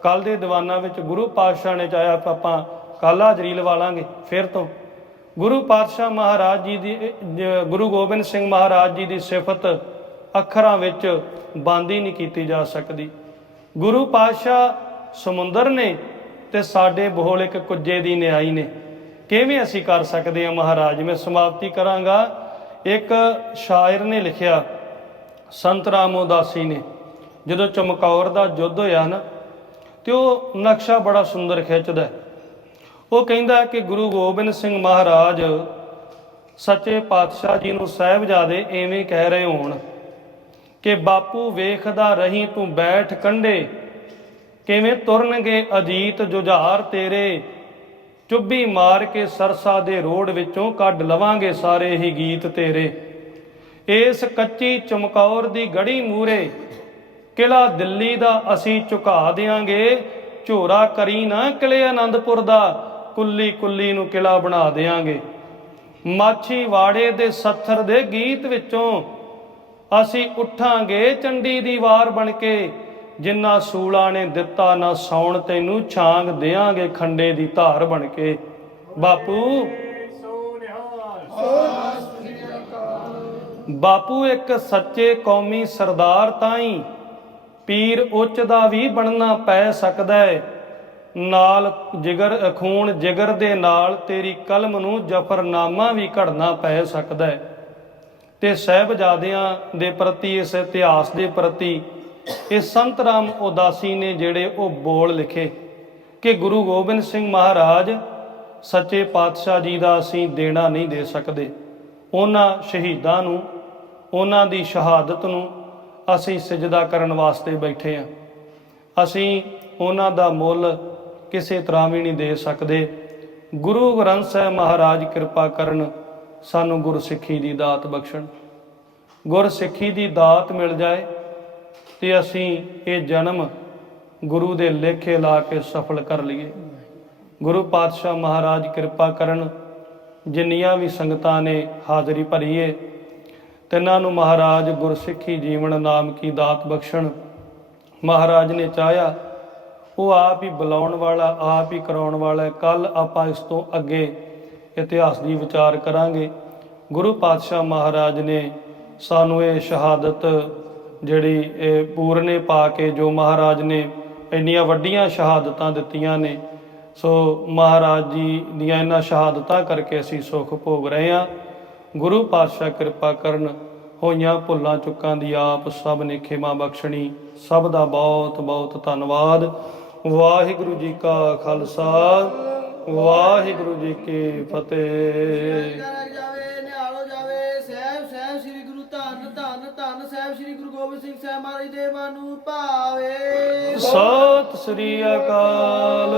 ਕੱਲ ਦੇ ਦੀਵਾਨਾਂ ਵਿੱਚ ਗੁਰੂ ਪਾਤਸ਼ਾਹ ਨੇ ਚਾਹਿਆ ਆਪਾਂ ਕੱਲ੍ਹ ਹਾਜ਼ਰੀ ਲਵਾ ਲਾਂਗੇ, ਫਿਰ ਤੋਂ। ਗੁਰੂ ਪਾਤਸ਼ਾਹ ਮਹਾਰਾਜ ਜੀ ਦੀ ਗੁਰੂ ਗੋਬਿੰਦ ਸਿੰਘ ਮਹਾਰਾਜ ਜੀ ਦੀ ਸਿਫਤ ਅੱਖਰਾਂ ਵਿੱਚ ਬੰਦੀ ਨਹੀਂ ਕੀਤੀ ਜਾ ਸਕਦੀ। ਗੁਰੂ ਪਾਤਸ਼ਾਹ ਸਮੁੰਦਰ ਨੇ ਤੇ ਸਾਡੇ ਬੋਲ ਇੱਕ ਕੁੱਜੇ ਦੀ ਨਿਆਈ ਨੇ। ਕਿਵੇਂ ਅਸੀਂ ਕਰ ਸਕਦੇ ਹਾਂ ਮਹਾਰਾਜ? ਮੈਂ ਸਮਾਪਤੀ ਕਰਾਂਗਾ। ਇੱਕ ਸ਼ਾਇਰ ਨੇ ਲਿਖਿਆ, ਸੰਤ ਰਾਮ ਉਦਾਸੀ ਨੇ। ਜਦੋਂ ਚਮਕੌਰ ਦਾ ਯੁੱਧ ਹੋਇਆ ਨਾ, ਤੇ ਉਹ ਨਕਸ਼ਾ ਬੜਾ ਸੁੰਦਰ ਖਿੱਚਦਾ ਉਹ ਕਹਿੰਦਾ ਕਿ ਗੁਰੂ ਗੋਬਿੰਦ ਸਿੰਘ ਮਹਾਰਾਜ ਸੱਚੇ ਪਾਤਸ਼ਾਹ ਜੀ ਨੂੰ ਸਾਹਿਬਜ਼ਾਦੇ ਐਵੇਂ ਕਹਿ ਰਹੇ ਹੋਣ ਕਿ ਬਾਪੂ ਵੇਖਦਾ ਰਹੀ ਤੂੰ ਬੈਠ ਕੰਢੇ, ਕਿਵੇਂ ਤੁਰਨਗੇ ਅਜੀਤ ਜੁਝਾਰ ਤੇਰੇ ਚੁੱਭੀ ਮਾਰ ਕੇ ਸਰਸਾ ਦੇ ਰੋੜ ਵਿੱਚੋਂ ਕੱਢ ਲਵਾਂਗੇ ਸਾਰੇ ਹੀ ਗੀਤ ਤੇਰੇ। ਇਸ ਕੱਚੀ ਚਮਕੌਰ ਦੀ ਗੜੀ ਮੂਰੇ ਕਿਲਾ ਦਿੱਲੀ ਦਾ ਅਸੀਂ ਝੁਕਾ ਦੇਾਂਗੇ ਝੋਰਾ ਕਰੀ ਨਾ ਕਿਲੇ ਆਨੰਦਪੁਰ ਦਾ, ਕੁੱਲੀ ਕੁੱਲੀ ਨੂੰ ਕਿਲਾ ਬਣਾ ਦੇਾਂਗੇ ਮਾਛੀ ਵਾੜੇ ਦੇ ਸੱਥਰ ਦੇ ਗੀਤ ਵਿੱਚੋਂ ਅਸੀਂ ਉੱਠਾਂਗੇ ਚੰਡੀ ਦੀ ਵਾਰ ਬਣ ਕੇ। ਜਿੰਨਾ ਸੂਲਾ ਨੇ ਦਿੱਤਾ, ਨਾ ਸੌਣ ਤੈਨੂੰ ਛਾਂਗ ਦੇਾਂਗੇ ਖੰਡੇ ਦੀ ਧਾਰ ਬਣ ਕੇ। ਬਾਪੂ। ਬਾਪੂ ਇੱਕ ਸੱਚੇ ਕੌਮੀ ਸਰਦਾਰ ਤਾਂ ਹੀ ਪੀਰ ਉੱਚ ਦਾ ਵੀ ਬਣਨਾ ਪੈ ਸਕਦਾ ਹੈ ਨਾਲ ਜਿਗਰ, ਖੂਨ ਜਿਗਰ ਦੇ ਨਾਲ ਤੇਰੀ ਕਲਮ ਨੂੰ ਜਫਰਨਾਮਾ ਵੀ ਘੜਨਾ ਪੈ ਸਕਦਾ ਹੈ ਤੇ ਸਹਿਬਜ਼ਾਦਿਆਂ ਦੇ ਪ੍ਰਤੀ, ਇਸ ਇਤਿਹਾਸ ਦੇ ਪ੍ਰਤੀ ਇਹ ਸੰਤ ਰਾਮ ਉਦਾਸੀ ਨੇ ਜਿਹੜੇ ਉਹ ਬੋਲ ਲਿਖੇ ਕਿ ਗੁਰੂ ਗੋਬਿੰਦ ਸਿੰਘ ਮਹਾਰਾਜ, ਸੱਚੇ ਪਾਤਸ਼ਾਹ ਜੀ ਦਾ ਅਸੀਂ ਦੇਣਾ ਨਹੀਂ ਦੇ ਸਕਦੇ। ਉਹਨਾਂ ਸ਼ਹੀਦਾਂ ਨੂੰ, ਉਹਨਾਂ ਦੀ ਸ਼ਹਾਦਤ ਨੂੰ ਅਸੀਂ ਸਜਦਾ ਕਰਨ ਵਾਸਤੇ ਬੈਠੇ ਹਾਂ। ਅਸੀਂ ਉਹਨਾਂ ਦਾ ਮੁੱਲ ਕਿਸੇ ਤਰ੍ਹਾਂ ਵੀ ਨਹੀਂ ਦੇ ਸਕਦੇ। ਗੁਰੂ ਗ੍ਰੰਥ ਸਾਹਿਬ ਮਹਾਰਾਜ ਕਿਰਪਾ ਕਰਨ ਸਾਨੂੰ ਗੁਰਸਿੱਖੀ ਦੀ ਦਾਤ ਬਖਸ਼ਣ। ਗੁਰਸਿੱਖੀ ਦੀ ਦਾਤ ਮਿਲ ਜਾਏ ਤੇ ਅਸੀਂ ਇਹ ਜਨਮ ਗੁਰੂ ਦੇ ਲੇਖੇ ਲਾ ਕੇ ਸਫਲ ਕਰ ਲਈਏ। ਗੁਰੂ ਪਾਤਸ਼ਾਹ ਮਹਾਰਾਜ ਕਿਰਪਾ ਕਰਨ ਜਿੰਨੀਆਂ ਵੀ ਸੰਗਤਾਂ ਨੇ ਹਾਜ਼ਰੀ ਭਰੀ ਏ ਤਿੰਨਾਂ ਨੂੰ ਮਹਾਰਾਜ ਗੁਰਸਿੱਖੀ ਜੀਵਨ ਨਾਮ ਕੀ ਦਾਤ ਬਖਸ਼ਣ ਮਹਾਰਾਜ ਨੇ ਚਾਹਿਆ, ਉਹ ਆਪ ਹੀ ਬੁਲਾਉਣ ਵਾਲਾ, ਆਪ ਹੀ ਕਰਾਉਣ ਵਾਲਾ ਕੱਲ ਆਪਾਂ ਇਸ ਤੋਂ ਅੱਗੇ ਇਤਿਹਾਸ ਦੀ ਵਿਚਾਰ ਕਰਾਂਗੇ। ਗੁਰੂ ਪਾਤਸ਼ਾਹ ਮਹਾਰਾਜ ਨੇ ਸਾਨੂੰ ਇਹ ਸ਼ਹਾਦਤ ਜਿਹੜੀ ਇਹ ਪੂਰਨੇ ਪਾ ਕੇ ਜੋ ਮਹਾਰਾਜ ਨੇ ਇੰਨੀਆਂ ਵੱਡੀਆਂ ਸ਼ਹਾਦਤਾਂ ਦਿੱਤੀਆਂ ਨੇ, ਸੋ ਮਹਾਰਾਜ ਜੀ ਦੀਆਂ ਇਹਨਾਂ ਸ਼ਹਾਦਤਾਂ ਕਰਕੇ ਅਸੀਂ ਸੁਖ ਭੋਗ ਰਹੇ ਹਾਂ। ਗੁਰੂ ਪਾਤਸ਼ਾਹ ਕਿਰਪਾ ਕਰਨ ਹੋਈਆਂ ਭੁੱਲਾਂ ਚੁੱਕਾਂ ਦੀ ਆਪ ਸਭ ਨੇ ਖਿਮਾ ਬਖਸ਼ਣੀ। ਸਭ ਦਾ ਬਹੁਤ ਬਹੁਤ ਧੰਨਵਾਦ। ਵਾਹਿਗੁਰੂ ਜੀ ਕਾ ਖਾਲਸਾ, ਵਾਹਿਗੁਰੂ ਜੀ ਕੀ ਫਤਿਹ। ਸਹਿਬ ਸ੍ਰੀ ਗੁਰੂ ਗੋਬਿੰਦ ਸਿੰਘ ਸਾਹਿਬ ਮਹਾਰਾਜ ਦੇਵਾਂ ਨੂੰ ਭਾਵੇ। ਸਤਿ ਸ੍ਰੀ ਅਕਾਲ।